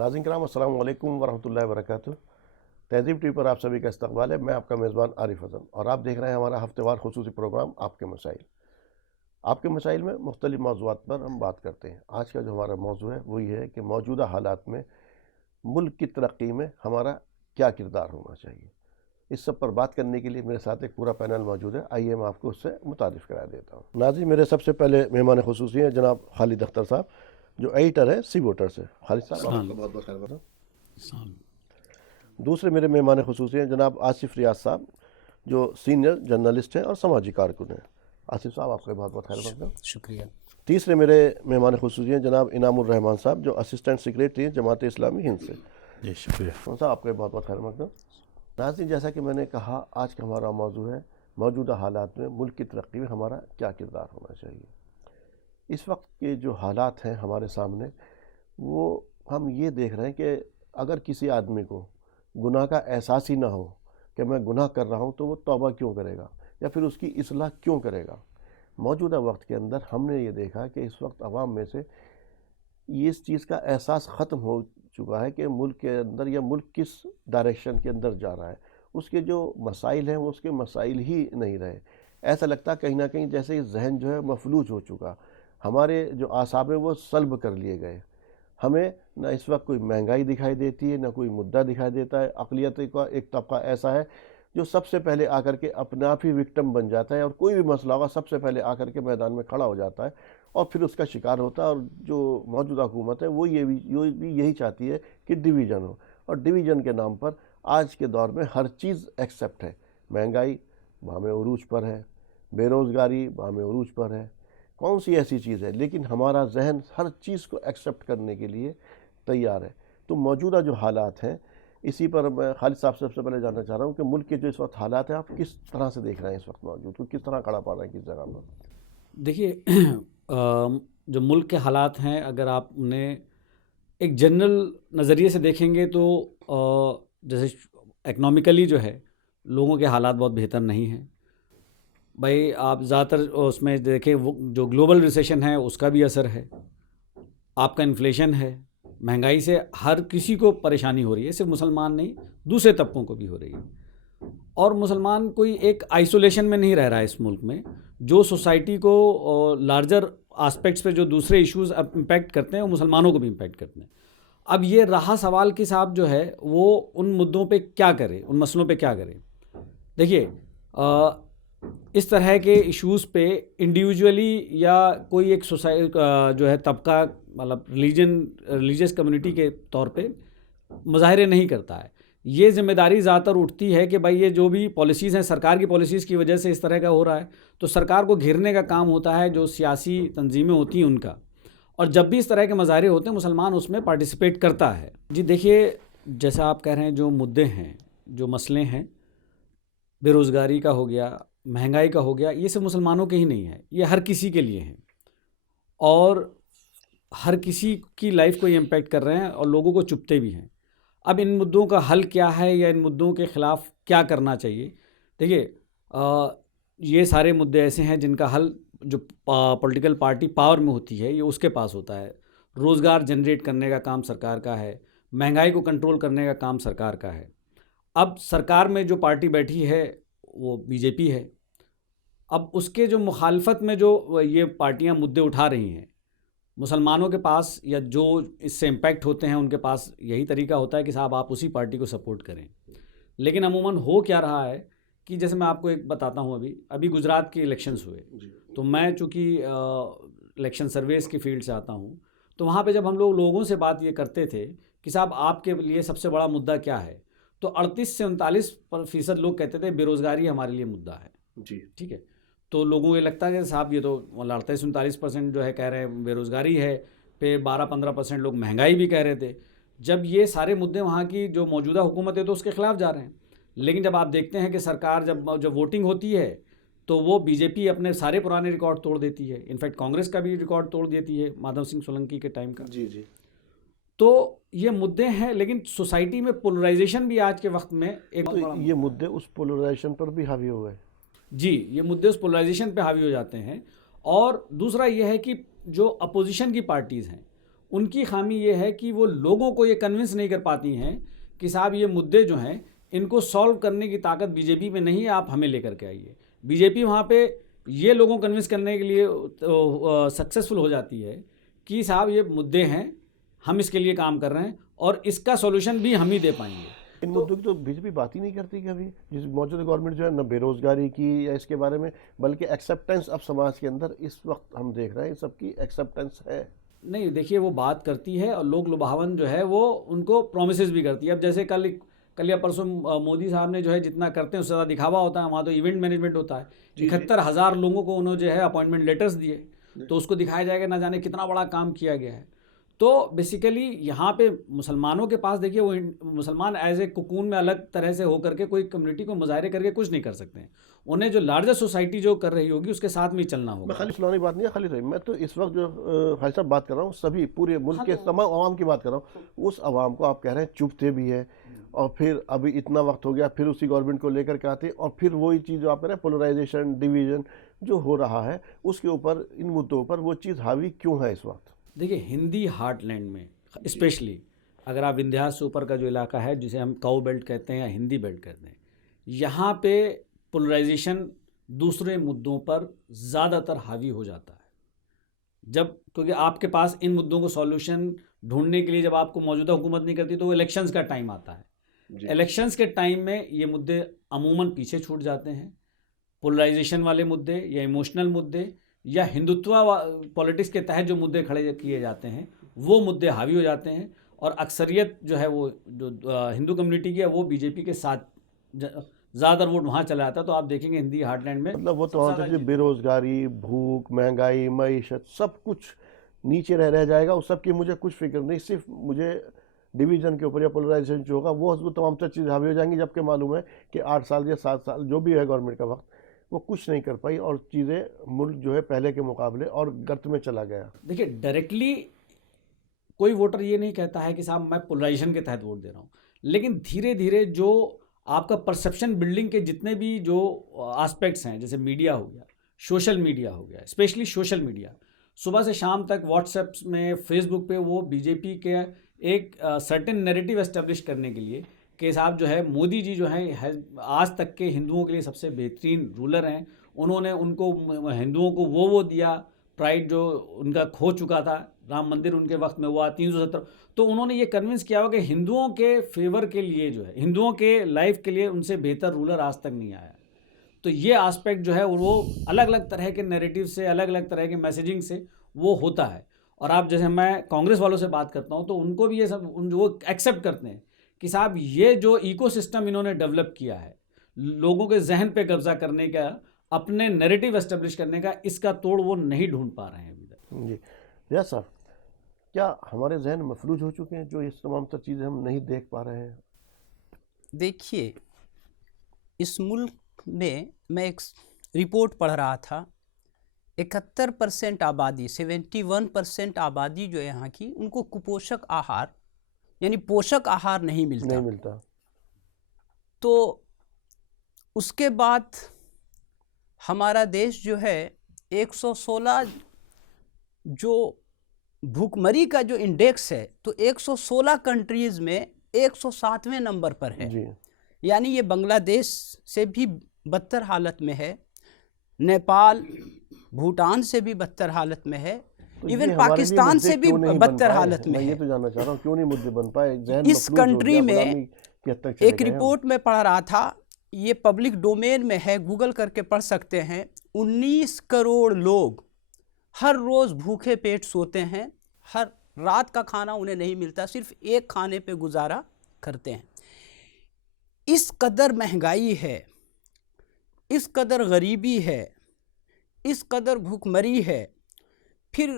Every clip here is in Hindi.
नाज़रीन किराम अस्सलाम वालेकुम वरहमतुल्लाहि वबरकातुहू। तहज़ीब टीवी पर आप सभी का इस्तकबाल है। मैं आपका मेज़बान आरिफ हसन और आप देख रहे हैं हमारा हफ्तेवार खुसूसी प्रोग्राम आपके मसाइल। आपके मसाइल में मुख्तलिफ मौज़ूआत पर हम बात करते हैं। आज का जो हमारा मौजू है वो ये है कि मौजूदा हालात में मुल्क की तरक्की में हमारा क्या किरदार होना चाहिए। इस सब पर बात करने के लिए मेरे साथ एक पूरा पैनल मौजूद है। आइए मैं आपको उससे मुतारिफ़ करा देता हूँ। नाज़रीन मेरे सबसे पहले मेहमान खुसूसी हैं जनाब खालिद अख्तर साहब, जो एडिटर है सी वोटर से। खालिद साहब आपका बहुत बहुत खैर। दूसरे मेरे मेहमान खुसूसी हैं जनाब आसिफ रियाज साहब, जो सीनियर जर्नलिस्ट हैं और समाजी कारकुन हैं। आसिफ साहब आपका बहुत बहुत खैर मकदम। शुक्रिया। तीसरे मेरे मेहमान खुसूसी हैं जनाब इनामुर रहमान साहब, जो असिस्टेंट सेक्रेटरी हैं जमात इस्लामी हिंद से। जी शुक्रिया साहब आपका बहुत बहुत खैर मकदम। नाज़रीन जैसा कि मैंने कहा, आज का हमारा मौजू है मौजूदा हालात में मुल्क की तरक्की में हमारा क्या किरदार होना चाहिए। इस वक्त के जो हालात हैं हमारे सामने, वो हम ये देख रहे हैं कि अगर किसी आदमी को गुनाह का एहसास ही ना हो कि मैं गुनाह कर रहा हूँ, तो वो तौबा क्यों करेगा या फिर उसकी इस्लाह क्यों करेगा। मौजूदा वक्त के अंदर हमने ये देखा कि इस वक्त अवाम में से ये इस चीज़ का एहसास ख़त्म हो चुका है कि मुल्क के अंदर या मुल्क किस डायरेक्शन के अंदर जा रहा है। उसके जो मसाइल हैं वो उसके मसाइल ही नहीं रहे। ऐसा लगता कहीं ना कहीं जैसे ये जहन जो है मफलूज हो चुका, हमारे जो आसाब हैं वो सल्ब कर लिए गए। हमें ना इस वक्त कोई महंगाई दिखाई देती है, ना कोई मुद्दा दिखाई देता है। अक़लियत का एक तबका ऐसा है जो सबसे पहले आकर के अपने आप ही विक्टिम बन जाता है और कोई भी मसला होगा सबसे पहले आकर के मैदान में खड़ा हो जाता है और फिर उसका शिकार होता है। और जो मौजूदा हुकूमत है वो ये भी यही चाहती है कि डिवीज़न हो, और डिवीज़न के नाम पर आज के दौर में हर चीज़ एक्सेप्ट है। महंगाई वहाँ में उरूज पर है, बेरोज़गारी वहाँ में उरूज पर है। कौन सी ऐसी चीज़ है, लेकिन हमारा जहन हर चीज़ को एक्सेप्ट करने के लिए तैयार है। तो मौजूदा जो हालात हैं, इसी पर मैं खालिद साहब से सबसे पहले जानना चाह रहा हूँ कि मुल्क के जो इस वक्त हालात हैं आप किस तरह से देख रहे हैं, इस वक्त मौजूद को किस तरह खड़ा पा रहे हैं, किस जगह पर। देखिए जो मुल्क के हालात हैं, अगर आप उन्हें एक जनरल नज़रिए से देखेंगे तो जैसे इकनॉमिकली जो है लोगों के हालात बहुत बेहतर नहीं हैं। भाई आप ज़्यादातर उसमें देखें, वो जो ग्लोबल रिसेशन है उसका भी असर है, आपका इन्फ्लेशन है, महंगाई से हर किसी को परेशानी हो रही है, सिर्फ मुसलमान नहीं दूसरे तबकों को भी हो रही है। और मुसलमान कोई एक आइसोलेशन में नहीं रह रहा है इस मुल्क में। जो सोसाइटी को लार्जर एस्पेक्ट्स पे जो दूसरे इश्यूज इम्पैक्ट करते हैं वो मुसलमानों को भी इम्पैक्ट करते हैं। अब ये रहा सवाल कि साहब जो है वो उन मुद्दों पे क्या करे, उन मसलों पे क्या करे। देखिए इस तरह के इश्यूज़ पे इंडिविजुअली या कोई एक जो है तबका, मतलब रिलीजियस कम्युनिटी के तौर पे मुजाहरे नहीं करता है। ये जिम्मेदारी ज़्यादातर उठती है कि भाई ये जो भी पॉलिसीज़ हैं, सरकार की पॉलिसीज़ की वजह से इस तरह का हो रहा है, तो सरकार को घेरने का काम होता है जो सियासी तंजीमें होती हैं उनका। और जब भी इस तरह के मुजाहरे होते हैं मुसलमान उसमें पार्टिसिपेट करता है। जी देखिए, जैसा आप कह रहे हैं, जो मुद्दे हैं, जो मसले हैं, बेरोज़गारी का हो गया, महंगाई का हो गया, ये सिर्फ मुसलमानों के ही नहीं है, ये हर किसी के लिए हैं और हर किसी की लाइफ को ये इम्पेक्ट कर रहे हैं और लोगों को चुभते भी हैं। अब इन मुद्दों का हल क्या है या इन मुद्दों के ख़िलाफ़ क्या करना चाहिए। देखिए ये सारे मुद्दे ऐसे हैं जिनका हल जो पॉलिटिकल पार्टी पावर में होती है ये उसके पास होता है। रोज़गार जनरेट करने का काम सरकार का है, महंगाई को कंट्रोल करने का काम सरकार का है। अब सरकार में जो पार्टी बैठी है वो बीजेपी है। अब उसके जो मुखालफत में जो ये पार्टियां मुद्दे उठा रही हैं, मुसलमानों के पास या जो इससे इम्पैक्ट होते हैं उनके पास यही तरीका होता है कि साहब आप उसी पार्टी को सपोर्ट करें। लेकिन अमूमन हो क्या रहा है कि जैसे मैं आपको एक बताता हूँ, अभी गुजरात के इलेक्शंस हुए, तो मैं चूँकि इलेक्शन सर्वेस की फील्ड से आता हूँ, तो वहाँ पे जब हम लोगों से बात ये करते थे कि साहब आपके लिए सबसे बड़ा मुद्दा क्या है, तो 38 से 39% लोग कहते थे बेरोज़गारी हमारे लिए मुद्दा है। जी ठीक है, तो लोगों को ये लगता है कि साहब ये तो 38-39% जो है कह रहे हैं बेरोज़गारी है, फिर 12-15% लोग महंगाई भी कह रहे थे। जब ये सारे मुद्दे वहाँ की जो मौजूदा हुकूमत है तो उसके ख़िलाफ़ जा रहे हैं। लेकिन जब आप देखते हैं कि सरकार जब वोटिंग होती है तो वो बीजेपी अपने सारे पुराने रिकॉर्ड तोड़ देती है। इनफैक्ट कांग्रेस का भी रिकॉर्ड तोड़ देती है माधव सिंह सोलंकी के टाइम का। जी जी। तो ये मुद्दे हैं, लेकिन सोसाइटी में पोलराइजेशन भी आज के वक्त में एक तो ये मुद्दे उस पोलराइजेशन पर भी हावी हुए। जी, ये मुद्दे उस पोलराइजेशन पे हावी हो जाते हैं। और दूसरा ये है कि जो अपोजिशन की पार्टीज़ हैं उनकी खामी ये है कि वो लोगों को ये कन्विंस नहीं कर पाती हैं कि साहब ये मुद्दे जो हैं इनको सॉल्व करने की ताकत बीजेपी में नहीं है, आप हमें लेकर के आइए। बीजेपी वहाँ पे ये लोगों को कन्विंस करने के लिए सक्सेसफुल हो जाती है कि साहब ये मुद्दे हैं, हम इसके लिए काम कर रहे हैं और इसका सॉल्यूशन भी हम ही दे पाएंगे। इन मुद्दों की तो बीजेपी बात ही नहीं करती कभी। जिस मौजूदा गवर्नमेंट जो है न बेरोजगारी की या इसके बारे में, बल्कि एक्सेप्टेंस अब समाज के अंदर इस वक्त हम देख रहे हैं सबकी एक्सेप्टेंस है। नहीं, देखिए वो बात करती है और लोक लुभावन जो है वो उनको प्रोमिसेस भी करती है। अब जैसे कल या परसों मोदी साहब ने जो है जितना करते हैं उससे ज़्यादा दिखावा होता है, वहाँ तो इवेंट मैनेजमेंट होता है। 71,000 लोगों को उन्होंने जो है अपॉइंटमेंट लेटर्स दिए, तो उसको दिखाया जाएगा ना जाने कितना बड़ा काम किया गया है। तो बेसिकली यहाँ पे मुसलमानों के पास देखिए वो मुसलमान एज ए कुकून में अलग तरह से होकर के कोई कम्युनिटी को मुजाहरे करके कुछ नहीं कर सकते हैं। उन्हें जो लार्जर सोसाइटी जो कर रही होगी उसके साथ में ही चलना होगा। मैं खाली सुनाने की बात नहीं है, खाली रही, मैं तो इस वक्त जो भाई साहब बात कर रहा हूँ सभी पूरे मुल्क के तमाम आवाम की बात कर रहा हूँ। उस आवाम को आप कह रहे हैं चुभते भी है, और फिर अभी इतना वक्त हो गया फिर उसी गवर्नमेंट को लेकर के आते, और फिर वही चीज़ जो आप कह रहे हैं पोलराइजेशन डिवीजन जो हो रहा है उसके ऊपर, इन मुद्दों पर वो चीज़ हावी क्यों है इस वक्त? देखिए हिंदी हार्टलैंड में स्पेशली अगर आप विंध्याचल से ऊपर का जो इलाका है जिसे हम काऊ बेल्ट कहते हैं या हिंदी बेल्ट कहते हैं, यहाँ पे पोलराइजेशन दूसरे मुद्दों पर ज़्यादातर हावी हो जाता है। जब क्योंकि आपके पास इन मुद्दों को सॉल्यूशन ढूंढने के लिए जब आपको मौजूदा हुकूमत नहीं करती तो वो इलेक्शंस का टाइम आता है। इलेक्शंस के टाइम में ये मुद्दे अमूमन पीछे छूट जाते हैं। पोलराइजेशन वाले मुद्दे या इमोशनल मुद्दे या हिंदुत्व पॉलिटिक्स के तहत जो मुद्दे खड़े किए जाते हैं वो मुद्दे हावी हो जाते हैं, और अक्सरियत जो है वो जो हिंदू कम्युनिटी की है वो बीजेपी के साथ ज़्यादातर वोट वहाँ चला जाता है। तो आप देखेंगे हिंदी हार्टलैंड में मतलब वो तो वहाँ तक बेरोजगारी, भूख, महंगाई, मईशत सब कुछ नीचे रह जाएगा। उस सब की मुझे कुछ फिक्र नहीं, सिर्फ मुझे डिवीज़न के ऊपर या पोलराइजेशन जो होगा वो तमाम चीज़ें हावी हो जाएंगी। जबकि मालूम है कि 8 साल या 7 साल जो भी है गवर्नमेंट का वक्त, वो कुछ नहीं कर पाई और चीज़ें मुल्क जो है पहले के मुकाबले और गर्त में चला गया। देखिए डायरेक्टली कोई वोटर ये नहीं कहता है कि साहब मैं पोलराइजेशन के तहत वोट दे रहा हूँ, लेकिन धीरे धीरे जो आपका परसेप्शन बिल्डिंग के जितने भी जो एस्पेक्ट्स हैं, जैसे मीडिया हो गया, सोशल मीडिया हो गया, स्पेशली सोशल मीडिया, सुबह से शाम तक व्हाट्सएप में, फेसबुक पे वो बीजेपी के एक सर्टेन नैरेटिव एस्टेब्लिश करने के लिए कि साहब जो है मोदी जी जो है आज तक के हिंदुओं के लिए सबसे बेहतरीन रूलर हैं, उन्होंने उनको हिंदुओं को वो दिया, प्राइड जो उनका खो चुका था, राम मंदिर उनके वक्त में हुआ 370, तो उन्होंने ये कन्विंस किया हुआ कि हिंदुओं के फेवर के लिए जो है, हिंदुओं के लाइफ के लिए उनसे बेहतर रूलर आज तक नहीं आया। तो ये एस्पेक्ट जो है वो अलग अलग तरह के नैरेटिव से, अलग अलग तरह के मैसेजिंग से वो होता है। और आप जैसे मैं कांग्रेस वालों से बात करता हूँ तो उनको भी ये सब वो एक्सेप्ट करते हैं कि साहब ये जो इकोसिस्टम इन्होंने डेवलप किया है लोगों के जहन पे कब्जा करने का, अपने नैरेटिव एस्टेब्लिश करने का, इसका तोड़ वो नहीं ढूंढ पा रहे हैं अभी तक। जी रियाज साहब, क्या हमारे जहन मफलूज हो चुके हैं जो इस तमाम तर चीज़ें हम नहीं देख पा रहे हैं? देखिए इस मुल्क में मैं एक रिपोर्ट पढ़ रहा था, 71% आबादी, 71% आबादी जो है यहाँ की, उनको कुपोषक आहार यानी पोषक आहार नहीं मिलता। तो उसके बाद हमारा देश जो है 116 जो भूखमरी का जो इंडेक्स है तो 116 कंट्रीज़ में 107वें नंबर पर है जी। यानी ये बांग्लादेश से भी बदतर हालत में है, नेपाल भूटान से भी बदतर हालत में है, तो इवन पाकिस्तान से भी बदतर हालत में है। ये तो जानना चाह रहा हूँ क्यों नहीं मुद्दे बन पाए? इस कंट्री में एक रिपोर्ट में पढ़ रहा था, ये पब्लिक डोमेन में है, गूगल करके पढ़ सकते हैं, 19 करोड़ लोग हर रोज़ भूखे पेट सोते हैं, हर रात का खाना उन्हें नहीं मिलता, सिर्फ एक खाने पे गुजारा करते हैं। इस कदर महंगाई है, इस कदर गरीबी है, इस कदर भूखमरी है, फिर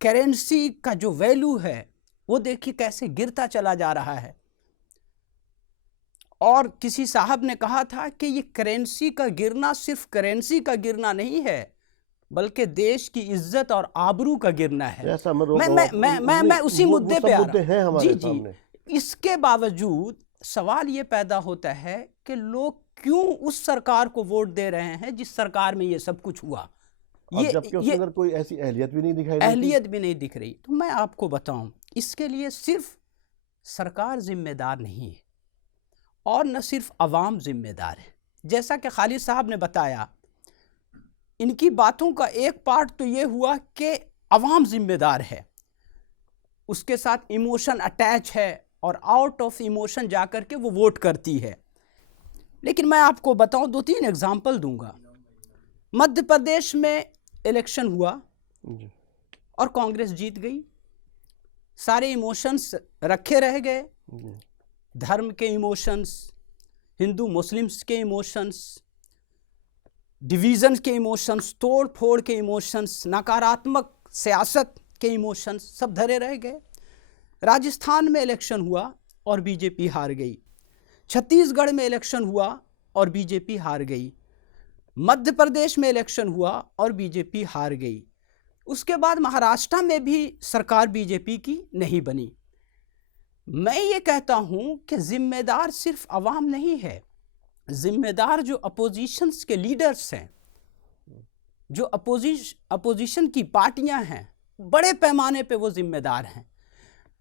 करेंसी का जो वैल्यू है वो देखिए कैसे गिरता चला जा रहा है। और किसी साहब ने कहा था कि ये करेंसी का गिरना सिर्फ करेंसी का गिरना नहीं है, बल्कि देश की इज्जत और आबरू का गिरना है। मैं उसी मुद्दे पे आ रहा हूं। जी। इसके बावजूद सवाल ये पैदा होता है कि लोग क्यों उस सरकार को वोट दे रहे हैं जिस सरकार में ये सब कुछ हुआ। और जबकि उसके अंदर कोई ऐसी अहलियत भी नहीं दिखाई देती। अहलियत भी नहीं दिख रही। तो मैं आपको बताऊं, इसके लिए सिर्फ सरकार जिम्मेदार नहीं है और न सिर्फ अवाम जिम्मेदार है। जैसा कि खालिद साहब ने बताया, इनकी बातों का एक पार्ट तो ये हुआ कि अवाम जिम्मेदार है, उसके साथ इमोशन अटैच है और आउट ऑफ इमोशन जाकर के वो वोट करती है। लेकिन मैं आपको बताऊं, 2-3 एग्जाम्पल दूंगा। मध्य प्रदेश में इलेक्शन हुआ और कांग्रेस जीत गई। सारे इमोशंस रखे रह गए, धर्म के इमोशंस, हिंदू मुस्लिम्स के इमोशंस, डिवीज़न के इमोशंस, तोड़ फोड़ के इमोशंस, नकारात्मक सियासत के इमोशंस सब धरे रह गए। राजस्थान में इलेक्शन हुआ और बीजेपी हार गई। छत्तीसगढ़ में इलेक्शन हुआ और बीजेपी हार गई। मध्य प्रदेश में इलेक्शन हुआ और बीजेपी हार गई। उसके बाद महाराष्ट्र में भी सरकार बीजेपी की नहीं बनी। मैं ये कहता हूं कि जिम्मेदार सिर्फ अवाम नहीं है, जिम्मेदार जो अपोजिशंस के लीडर्स हैं, जो अपोजिशन की पार्टियां हैं, बड़े पैमाने पे वो जिम्मेदार हैं।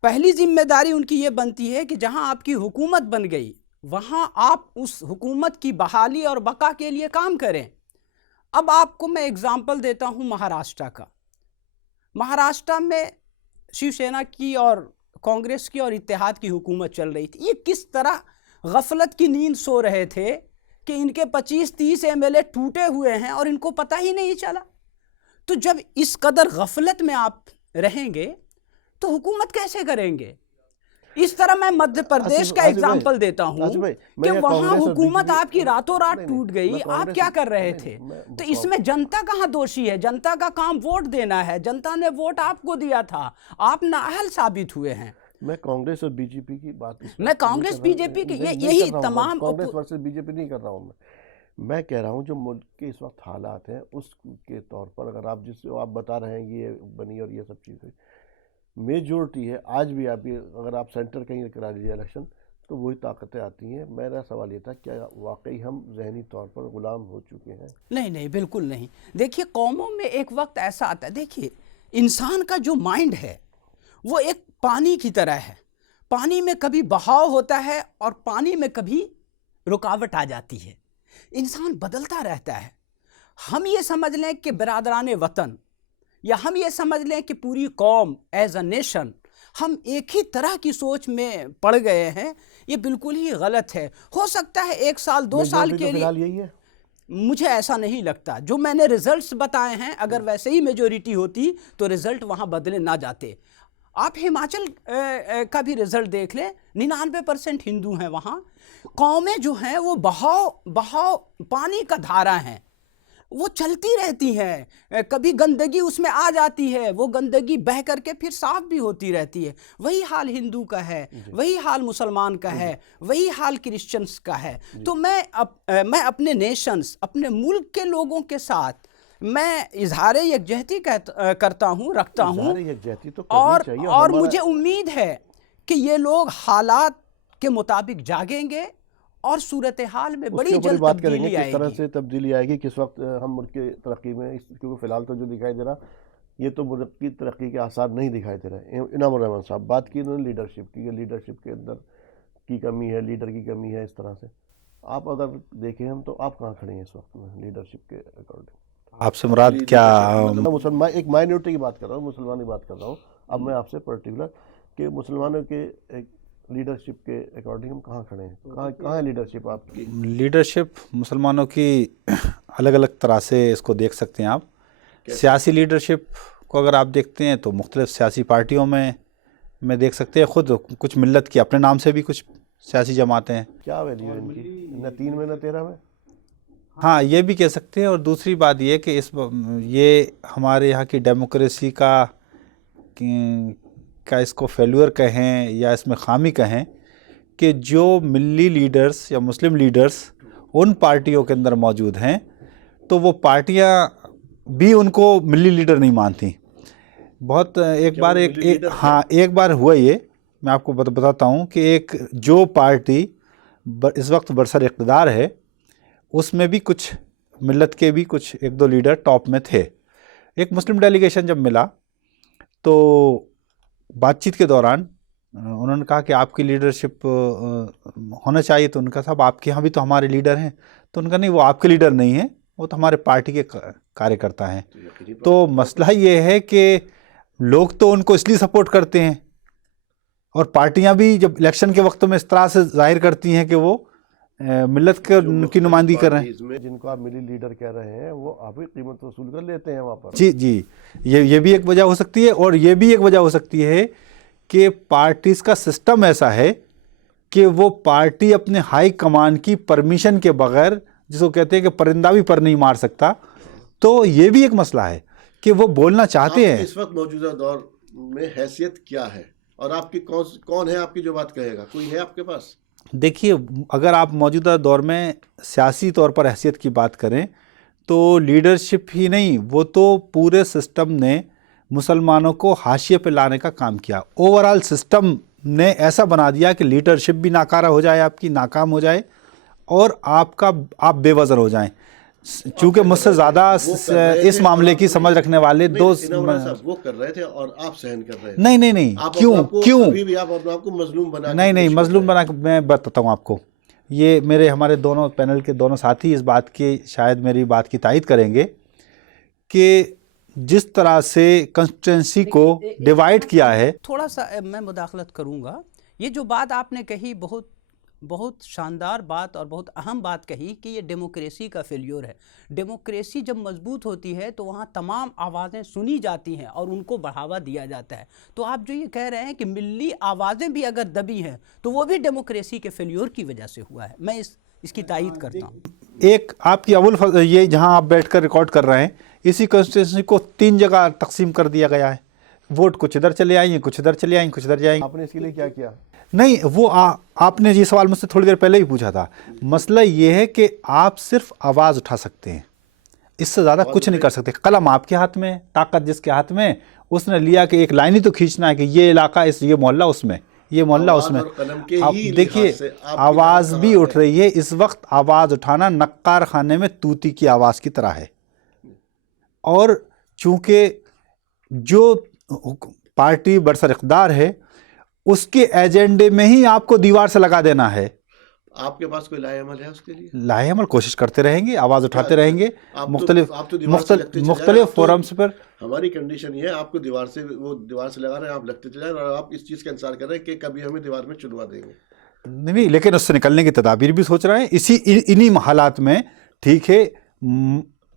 पहली जिम्मेदारी उनकी ये बनती है कि जहां आपकी हुकूमत बन गई वहां आप उस हुकूमत की बहाली और बका के लिए काम करें। अब आपको मैं एग्जांपल देता हूं महाराष्ट्र का। महाराष्ट्र में शिवसेना की और कांग्रेस की और इत्तेहाद की हुकूमत चल रही थी। ये किस तरह गफलत की नींद सो रहे थे कि इनके 25-30 एमएलए टूटे हुए हैं और इनको पता ही नहीं चला। तो जब इस कदर गफलत में आप रहेंगे तो हुकूमत कैसे करेंगे? इस तरह मैं मध्य प्रदेश का एग्जाम्पल देता हूं कि वहां हुकूमत आपकी रातों रात टूट गई। आप क्या कर रहे थे? तो इसमें जनता कहां दोषी है? जनता का काम वोट देना है। जनता ने वोट आपको दिया था, आप नाअहल साबित हुए हैं। मैं कांग्रेस और बीजेपी की बात, मैं कांग्रेस बीजेपी की यही तमाम कांग्रेस वर्सेस बीजेपी नहीं कर रहा हूं। मैं कह रहा हूं जो मुल्क के इस वक्त हालात हैं उसके तौर पर, अगर आप जिससे आप बता रहे हैं ये बनी और ये सब चीज़ें मेजोरिटी है, आज भी आप अगर आप सेंटर कहीं करा लीजिए इलेक्शन तो वही ताकतें आती हैं। मेरा सवाल ये था, क्या वाकई हम जहनी तौर पर गुलाम हो चुके हैं? नहीं नहीं, बिल्कुल नहीं। देखिए, कौमों में एक वक्त ऐसा आता है, देखिए इंसान का जो माइंड है वो एक पानी की तरह है। पानी में कभी बहाव होता है और पानी में कभी रुकावट आ जाती है। इंसान बदलता रहता है। हम ये समझ लें कि बिरादराने वतन या हम ये समझ लें कि पूरी कौम एज अ नेशन हम एक ही तरह की सोच में पड़ गए हैं, ये बिल्कुल ही गलत है। हो सकता है 1 साल 2 साल के लिए, यही है। मुझे ऐसा नहीं लगता। जो मैंने रिजल्ट्स बताए हैं, अगर वैसे ही मेजोरिटी होती तो रिजल्ट वहां बदले ना जाते। आप हिमाचल का भी रिजल्ट देख लें, 99% हिंदू हैं वहाँ। कौमें जो हैं वो बहाव पानी का धारा हैं, वो चलती रहती हैं। कभी गंदगी उसमें आ जाती है, वो गंदगी बह करके फिर साफ भी होती रहती है। वही हाल हिंदू का है, वही हाल मुसलमान का है, वही हाल क्रिश्चियंस का है। तो मैं अपने नेशंस, अपने मुल्क के लोगों के साथ मैं इजहारे यकजहती करता हूँ, रखता हूँ। तो और मुझे उम्मीद है कि ये लोग हालात के मुताबिक जागेंगे और सूरत हाल में बड़ी जल्द तब्दीली आएगी। किस तरह से तब्दीली आएगी, किस वक्त हम मुल्क की तरक्की में, क्योंकि फ़िलहाल तो जो दिखाई दे रहा ये तो मुल्क की तरक्की के आसार नहीं दिखाई दे रहे। इनामुर रहमान साहब बात की उन्होंने लीडरशिप की, लीडरशिप के अंदर की कमी है, लीडर की कमी है। इस तरह से आप अगर देखें हम, तो आप कहाँ खड़े हैं इस वक्त में लीडरशिप के अकॉर्डिंग? आपसे मुराद क्या? मुसलमान, एक माइनॉरिटी की बात कर रहा हूँ, मुसलमान की बात कर रहा हूँ। अब मैं आपसे पर्टिकुलर कि मुसलमानों के एक लीडरशिप के अकॉर्डिंग हम कहाँ खड़े हैं? कहाँ है लीडरशिप आपकी? लीडरशिप मुसलमानों की अलग अलग तरह से इसको देख सकते हैं आप। सियासी लीडरशिप को अगर आप देखते हैं तो मुख्तलिफ सियासी पार्टियों में देख सकते हैं। ख़ुद कुछ मिल्लत की अपने नाम से भी कुछ सियासी जमातें हैं। क्या वैल्यू है इनकी? न 3 में न 13 में। हाँ, ये भी कह सकते हैं। और दूसरी बात ये कि ये हमारे यहाँ की डेमोक्रेसी का इसको फेल्यूर कहें या इसमें खामी कहें कि जो मिल्ली लीडर्स या मुस्लिम लीडर्स उन पार्टियों के अंदर मौजूद हैं तो वो पार्टियां भी उनको मिल्ली लीडर नहीं मानती। बहुत एक बार हुआ ये, मैं आपको बताता हूँ कि एक जो पार्टी इस वक्त बरसर इक़्तिदार है उसमें भी कुछ मिल्लत के भी कुछ 1-2 लीडर टॉप में थे। एक मुस्लिम डेलीगेशन जब मिला तो बातचीत के दौरान उन्होंने कहा कि आपकी लीडरशिप होना चाहिए। तो उनका साहब आपके यहाँ भी तो हमारे लीडर हैं। तो उनका नहीं, वो आपके लीडर नहीं हैं, वो तो हमारे पार्टी के कार्यकर्ता हैं। तो मसला ये है कि लोग तो उनको इसलिए सपोर्ट करते हैं और पार्टियां भी जब इलेक्शन के वक्त में इस तरह से जाहिर करती हैं कि वो मिल्लत की नुमाइंदगी कर रहे हैं। इसमें जिनको आप मिली लीडर कह रहे हैं वो आप ही कीमत वसूल कर लेते हैं वहाँ पर। जी जी, ये भी एक वजह हो सकती है। और ये भी एक वजह हो सकती है कि पार्टीज का सिस्टम ऐसा है कि वो पार्टी अपने हाई कमान की परमिशन के बगैर, जिसको कहते हैं कि परिंदा भी पर नहीं मार सकता, तो ये भी एक मसला है कि वो बोलना चाहते हैं। इस वक्त मौजूदा दौर में हैसियत क्या है और आपकी कौन है आपकी जो बात कहेगा, कोई है आपके पास? देखिए, अगर आप मौजूदा दौर में सियासी तौर पर हैसियत की बात करें तो लीडरशिप ही नहीं, वो तो पूरे सिस्टम ने मुसलमानों को हाशिए पे लाने का काम किया। ओवरऑल सिस्टम ने ऐसा बना दिया कि लीडरशिप भी नाकारा हो जाए, आपकी नाकाम हो जाए और आप बेवजन हो जाएं। चूँकि मुझसे ज़्यादा इस मामले की समझ रखने वाले दो वो कर रहे थे और आप सहन कर रहे थे। नहीं, क्यों अभी भी आप अपने आप को मजलूम बना नहीं, मजलूम बना के मैं बताता हूँ आपको। ये मेरे हमारे दोनों पैनल के दोनों साथी इस बात की, शायद मेरी बात की तायद करेंगे कि जिस तरह से कंस्टिट्यूंसी को डिवाइड किया है। थोड़ा सा मैं मुदाखलत करूँगा। ये जो बात आपने कही बहुत शानदार बात और बहुत अहम बात कही कि ये डेमोक्रेसी का फेल्योर है। डेमोक्रेसी जब मजबूत होती है तो वहाँ तमाम आवाज़ें सुनी जाती हैं और उनको बढ़ावा दिया जाता है। तो आप जो ये कह रहे हैं कि मिल्ली आवाज़ें भी अगर दबी हैं तो वो भी डेमोक्रेसी के फेल्योर की वजह से हुआ है, मैं इसकी तायीद करता हूँ। एक आपकी ये जहाँ आप बैठकर रिकॉर्ड कर रहे हैं, इसी कॉन्स्टिट्यूंसी को 3 जगह तकसीम कर दिया गया है। वोट कुछ इधर चले आएंगे, कुछ इधर चले आएंगे, कुछ इधर जाएंगे। आपने इसके लिए क्या किया? नहीं, वो आपने ये सवाल मुझसे थोड़ी देर पहले ही पूछा था। मसला ये है कि आप सिर्फ आवाज़ उठा सकते हैं, इससे ज़्यादा कुछ नहीं कर सकते। कलम आपके हाथ में, ताकत जिसके हाथ में, उसने लिया कि एक लाइन ही तो खींचना है कि ये इलाका ये मोहल्ला उसमें, ये मोहल्ला उसमें। अब देखिए, आवाज़ भी उठ रही है इस वक्त। आवाज़ उठाना नक्कार खाने में तूती की आवाज़ की तरह है। और चूँकि जो पार्टी बरसर इक़्तिदार है उसके एजेंडे में ही आपको दीवार से लगा देना है। आपके पास कोई लाएअमल है उसके लिए? लाएअमल कोशिश करते रहेंगे, आवाज़ उठाते रहेंगे मुख्तलिफ फोरम्स पर। हमारी कंडीशन ये है, आपको दीवार से लगा रहे हैं, आप लगते चले और आप इस चीज़ का इंतजार कर रहे हैं कि कभी हमें दीवार में चुनवा देंगे। नहीं, लेकिन उससे निकलने की तदाबीर भी सोच रहे हैं। इन्हीं हालात में, ठीक है,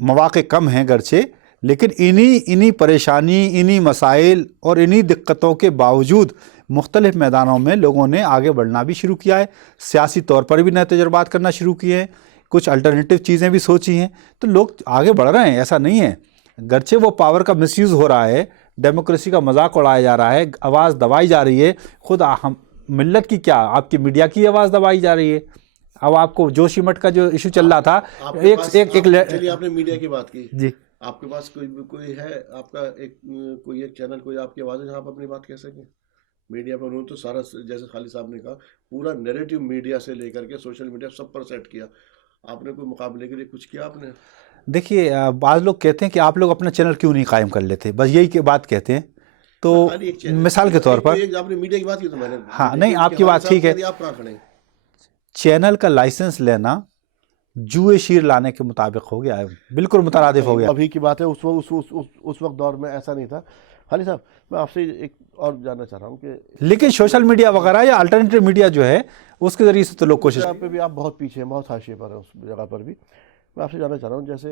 मौक़े कम हैं गरचे, लेकिन इन्हीं परेशानी, इन्हीं मसाइल और इन्हीं दिक्कतों के बावजूद मुख्तलिफ मैदानों में लोगों ने आगे बढ़ना भी शुरू किया है। सियासी तौर पर भी नए तजुर्बात करना शुरू किए हैं, कुछ अल्टरनेटिव चीज़ें भी सोची हैं। तो लोग आगे बढ़ रहे हैं, ऐसा नहीं है। गरचे वो पावर का मिसयूज़ हो रहा है, डेमोक्रेसी का मजाक उड़ाया जा रहा है, आवाज़ दबाई जा रही है। खुद हम मिल्लत की क्या, आपकी मीडिया की आवाज़ दबाई जा रही है। अब आपको जोशीमठ का जो इशू चल रहा था, चलिए आपने मीडिया की बात की जी, आपके पास कोई है आपका कोई एक चैनल, कोई आपकी आवाज़ है जहाँ आप अपनी बात कह सकें? मीडिया पर उन्होंने तो सारा, जैसे खालिद साहब ने कहा, पूरा नैरेटिव मीडिया से लेकर के सोशल मीडिया सब पर सेट किया। आपने कोई मुकाबले के लिए कुछ किया आपने? देखिए, बाज़ लोग कहते हैं कि आप लोग अपना चैनल क्यों नहीं कायम कर लेते, बस यही बात कहते हैं। तो मिसाल के तौर पर आपने मीडिया की बात की तो मैंने, हाँ, नहीं, आपकी बात ठीक है। आप कहाँ खड़े? चैनल का लाइसेंस लेना जुए शीर लाने के मुताबिक हो गया है, बिल्कुल मुतरादिफ हो गया। अभी की बात है, उस वक्त दौर में ऐसा नहीं था। खालिद साहब, मैं आपसे एक और जानना चाह रहा हूँ कि लेकिन सोशल मीडिया वगैरह या अल्टरनेटिव मीडिया जो है उसके ज़रिए से तो लोग कोशिश पे भी आप बहुत पीछे हैं, बहुत हाशिए पर हैं उस जगह पर भी। मैं आपसे जानना चाह रहा हूँ, जैसे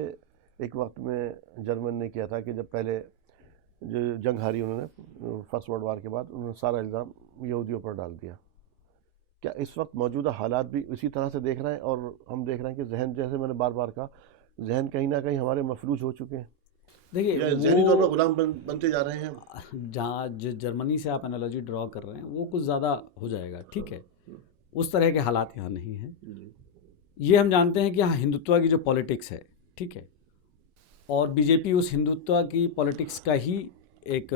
एक वक्त में जर्मन ने किया था कि जब पहले जो जंग हारी उन्होंने फर्स्ट वर्ल्ड वार के बाद, उन्होंने सारा इल्ज़ाम यहूदियों पर डाल दिया। क्या इस वक्त मौजूदा हालात भी इसी तरह से देख रहे हैं? और हम देख रहे हैं कि जहन, जैसे मैंने बार बार कहा, जहन कहीं ना कहीं हमारे मफलूज हो चुके हैं। देखिए, जहनी तौर पर गुलाम बनते जा रहे हैं। जहाँ जर्मनी से आप एनालॉजी ड्रॉ कर रहे हैं वो कुछ ज़्यादा हो जाएगा, ठीक है। उस तरह के हालात यहाँ नहीं हैं। ये हम जानते हैं कि यहाँ हिंदुत्व की जो पॉलिटिक्स है, ठीक है, और बीजेपी उस हिंदुत्व की पॉलिटिक्स का ही एक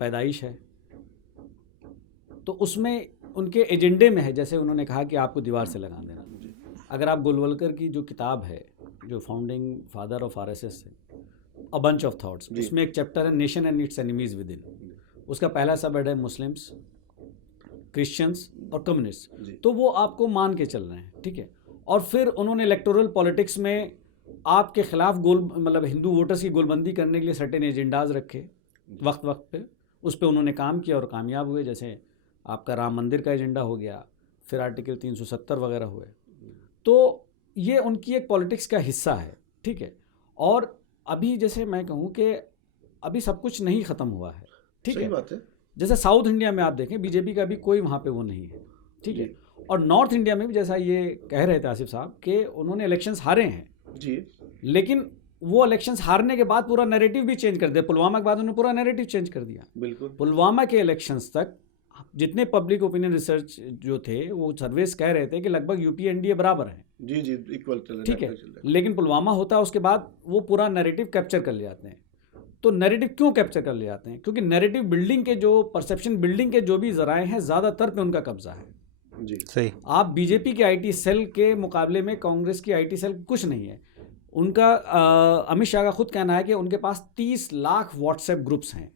पैदाइश है। तो उसमें उनके एजेंडे में है, जैसे उन्होंने कहा कि आपको दीवार से लगा देना। अगर आप गोलवलकर की जो किताब है, जो फाउंडिंग फादर ऑफ आरएसएस है, अ बंच ऑफ थॉट्स, जी। उसमें एक चैप्टर है nation and it's enemies with in. उसका पहला सबहेड है मुस्लिम्स, क्रिश्चियंस और कम्युनिस्ट। जी। तो वो आपको मान के चल रहे हैं, ठीक है। और फिर उन्होंने इलेक्टोरल पॉलिटिक्स में आपके खिलाफ मतलब हिंदू वोटर्स की गोलबंदी करने के लिए सर्टेन एजेंडाज रखे वक्त वक्त पे, उस पर उन्होंने काम किया और कामयाब हुए। जैसे आपका राम मंदिर का एजेंडा हो गया, फिर आर्टिकल 370 वगैरह हुए। तो ये उनकी एक पॉलिटिक्स का हिस्सा है, ठीक है। और अभी जैसे मैं कहूँ कि अभी सब कुछ नहीं ख़त्म हुआ है, ठीक सही है। बात है। जैसे साउथ इंडिया में आप देखें बीजेपी का भी कोई वहाँ पे वो नहीं है, ठीक है। और नॉर्थ इंडिया में भी जैसा ये कह रहे थे आसिफ साहब कि उन्होंने इलेक्शंस हारे हैं जी। लेकिन वो इलेक्शंस हारने के बाद पूरा नैरेटिव भी चेंज कर दिया। पुलवामा के बाद उन्होंने पूरा नैरेटिव चेंज कर दिया। बिल्कुल। पुलवामा के इलेक्शंस तक जितने पब्लिक ओपिनियन रिसर्च जो थे वो सर्वेस कह रहे थे कि लगभग यूपीए एनडीए बराबर हैं, जी जी, इक्वल चल रहा है, ठीक है। चल रहा है। लेकिन पुलवामा होता है उसके बाद वो पूरा नैरेटिव कैप्चर कर ले जाते हैं। तो नैरेटिव क्यों कैप्चर कर ले जाते हैं? क्योंकि नैरेटिव बिल्डिंग के जो परसेप्शन बिल्डिंग के जो भी जराए हैं ज़्यादातर पे उनका कब्जा है। जी सही। आप बीजेपी के आईटी सेल के मुकाबले में कांग्रेस की आईटी सेल कुछ नहीं है। उनका अमित शाह का खुद कहना है कि उनके पास 30 लाख व्हाट्सएप ग्रुप्स हैं।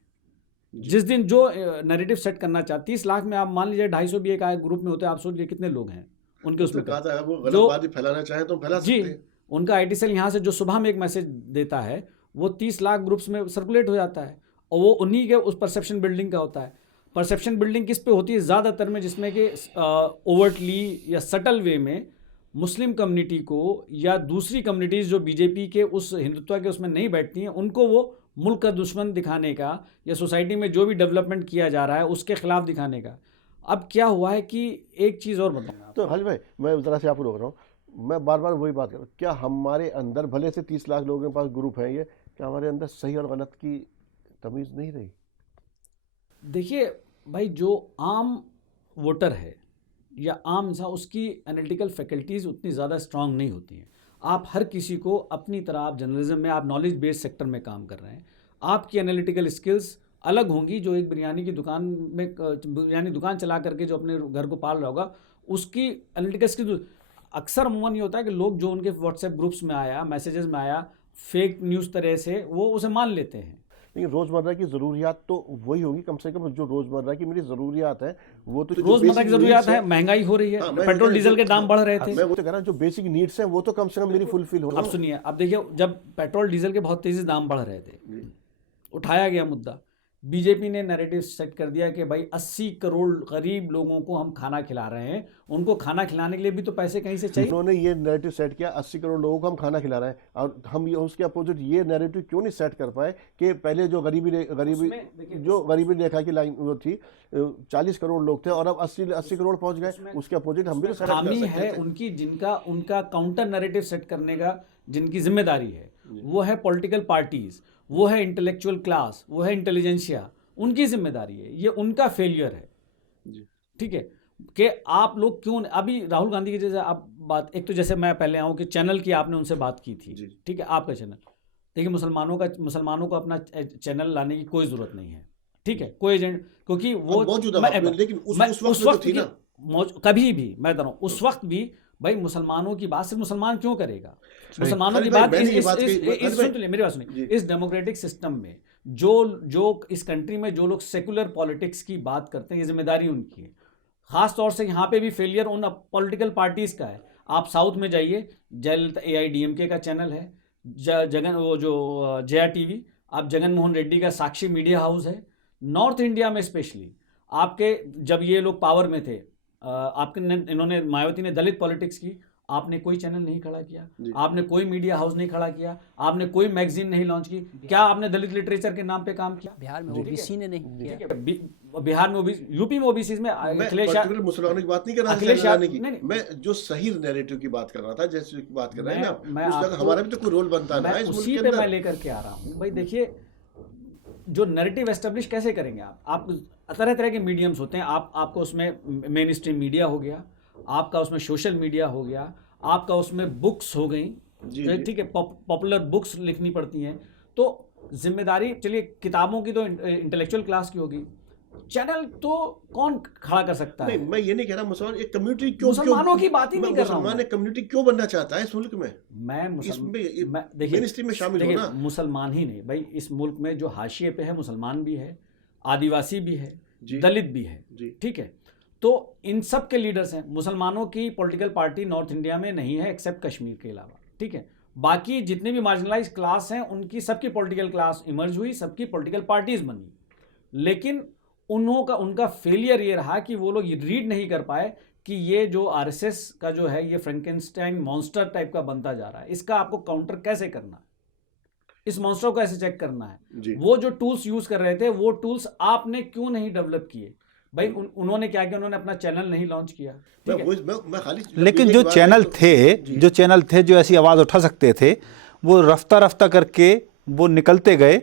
जिस दिन जो नैरेटिव सेट करना चाहते 30 लाख में आप मान लीजिए 250 भी एक ग्रुप में होते हैं, आप सोच लीजिए कितने लोग हैं उनके उसमें। कहा था वो गलत जो- बात ही फैलाना चाहे तो फैला जी, सकते हैं। उनका आईटी सेल यहाँ से जो सुबह में एक मैसेज देता है वो 30 लाख ग्रुप्स में सर्कुलेट हो जाता है और वो उन्हीं के उस परसेप्शन बिल्डिंग का होता है। परसेप्शन बिल्डिंग किस पे होती है ज़्यादातर में? जिसमें कि ओवर्टली या सटल वे में मुस्लिम कम्युनिटी को या दूसरी कम्युनिटीज़ जो बीजेपी के उस हिंदुत्व के उसमें नहीं बैठती हैं उनको वो मुल्क का दुश्मन दिखाने का या सोसाइटी में जो भी डेवलपमेंट किया जा रहा है उसके खिलाफ दिखाने का। अब क्या हुआ है कि एक चीज़ और बताऊँ तो खालिद भाई, मैं ज़रा से आपको रोक रहा हूँ, मैं बार बार वही बात कर रहा हूँ, क्या हमारे अंदर भले से 30 लाख लोगों के पास ग्रुप है ये, क्या हमारे अंदर सही और गलत की तमीज़ नहीं रही? देखिए भाई, जो आम वोटर है या आम इंसान उसकी एनालिटिकल फैकल्टीज़ उतनी ज़्यादा स्ट्रांग नहीं होती हैं। आप हर किसी को अपनी तरह, आप जर्नलिज्म में, आप नॉलेज बेस्ड सेक्टर में काम कर रहे हैं, आपकी एनालिटिकल स्किल्स अलग होंगी। जो एक बिरयानी की दुकान में बिरयानी दुकान चला करके जो अपने घर को पाल रहा होगा उसकी एनालिटिकल स्किल्स अक्सर अमूमन ये होता है कि लोग जो उनके व्हाट्सएप ग्रुप्स में आया, मैसेजेस में आया, फेक न्यूज़ तरह से वो उसे मान लेते हैं। लेकिन रोज़मर्रा की ज़रूरियात तो वही होगी, कम से कम जो रोज़मर्रा की मेरी ज़रूरियात है वो तो रोज़मर्रा की ज़रूरियात है, महंगाई हो रही है, हाँ, मैं पेट्रोल डीजल के दाम बढ़ रहे थे। मैं वो तो कह रहा हूँ जो बेसिक नीड्स हैं वो तो कम से कम मेरी फुलफिल हो। अब सुनिए, अब देखिए, जब पेट्रोल डीजल के बहुत तेज़ी से दाम बढ़ रहे थे, उठाया गया मुद्दा, बीजेपी ने नैरेटिव सेट कर दिया कि भाई 80 करोड़ गरीब लोगों को हम खाना खिला रहे हैं, उनको खाना खिलाने के लिए भी तो पैसे कहीं से चाहिए। उन्होंने ये नैरेटिव सेट किया 80 करोड़ लोगों को हम खाना खिला रहे हैं, और हम ये उसके अपोजिट ये नैरेटिव क्यों नहीं सेट कर पाए कि पहले जो गरीबी रेखा की लाइन वो थी 40 करोड़ लोग थे और अब 80 करोड़ पहुंच गए, उसके अपोजिट हम भी तो सेट कर खामी सकते है थे। उनकी, उनका काउंटर नैरेटिव सेट करने का जिनकी जिम्मेदारी है वो है पॉलिटिकल पार्टीज, वो है इंटेलेक्चुअल क्लास, वो है इंटेलिजेंसिया, उनकी जिम्मेदारी है, ये उनका फेलियर है, ठीक है। कि आप लोग क्यों अभी राहुल गांधी की जैसे आप बात, एक तो जैसे मैं पहले आऊँ कि चैनल की आपने उनसे बात की थी, ठीक है, आपका चैनल, देखिए मुसलमानों को अपना चैनल लाने की कोई ज़रूरत नहीं है, ठीक है, कोई एजेंट, क्योंकि वो लेकिन उस वक्त थी ना, कभी भी मैं बता रहा हूँ उस वक्त भी भाई मुसलमानों की बात सिर्फ मुसलमान क्यों करेगा? मुसलमानों की बात मेरी बात सुनिए, इस डेमोक्रेटिक सिस्टम में जो इस कंट्री में जो लोग सेकुलर पॉलिटिक्स की बात करते हैं ये जिम्मेदारी उनकी है। खास तौर से यहाँ पे भी फेलियर उन पॉलिटिकल पार्टीज का है। आप साउथ में जाइए, जयललिता AIDMK का चैनल है, जगन वो जो JRTV, आप जगन मोहन रेड्डी का साक्षी मीडिया हाउस है। नॉर्थ इंडिया में स्पेशली आपके जब ये लोग पावर में थे, इन्होंने मायावती ने दलित पॉलिटिक्स की, आपने कोई चैनल नहीं खड़ा किया, आपने कोई मीडिया हाउस नहीं खड़ा किया, आपने कोई मैगजीन नहीं लॉन्च की, क्या आपने दलित लिटरेचर के नाम पे काम किया? बिहार में ओबीसी ने नहीं किया। बिहार में ओबीसी, यूपी में ओबीसी में अखिलेश, मुसलमानों की बात नहीं कर रहा था, मैं जो सही नैरेटिव की बात कर रहा था, जैसे बात कर रहे हैं ना, हमारा भी तो कोई रोल बनता है ना, उसी पे मैं लेकर के आ रहा हूँ। भाई देखिए, जो नैरेटिव एस्टेब्लिश कैसे करेंगे आप तरह तरह के मीडियम्स होते हैं, आपको उसमें मेन स्ट्रीम मीडिया हो गया, आपका उसमें सोशल मीडिया हो गया, आपका उसमें बुक्स हो गई, ठीक है, पॉपुलर बुक्स लिखनी पड़ती हैं। तो जिम्मेदारी, चलिए किताबों की तो इंटेलेक्चुअल क्लास की होगी, चैनल तो कौन खड़ा कर सकता नहीं, है? मैं ये नहीं कह रहा मुसलमान एक कम्युनिटी क्यों मुसलमानों की बात ही नहीं कर रहा हूं मुसलमान मैं। एक कम्युनिटी क्यों बनना चाहता है इस मुल्क में? मैं देखिए मिनिस्ट्री में शामिल देखिए, होना। मुसलमान ही नहीं भाई, इस मुल्क में जो हाशिए पे है मुसलमान भी है, आदिवासी भी है, जी। दलित भी है, जी। ठीक है। तो इन सब के लीडर्स हैं। मुसलमानों की पॉलिटिकल पार्टी नॉर्थ इंडिया में नहीं है एक्सेप्ट कश्मीर के अलावा, ठीक है। बाकी जितने भी मार्जिनलाइज क्लास हैं उनकी सबकी पॉलिटिकल क्लास इमर्ज हुई, सबकी पॉलिटिकल पार्टीज बनी, लेकिन उनका फेलियर ये रहा कि वो लोग रीड नहीं कर पाए कि ये जो आरएसएस का जो है ये फ्रैंकेनस्टाइन मॉन्स्टर टाइप का बनता जा रहा है, इसका आपको काउंटर कैसे करना है, इस मॉन्स्टर को कैसे चेक करना है। जी। वो जो टूल्स यूज कर रहे थे वो टूल्स आपने क्यों नहीं डेवलप किए भाई? उन्होंने क्या किया? उन्होंने अपना चैनल नहीं लॉन्च किया, ठीक है? मैं खाली लेकिन जो चैनल थे जो ऐसी आवाज़ उठा सकते थे, वो रफ्ता रफ्ता करके वो निकलते गए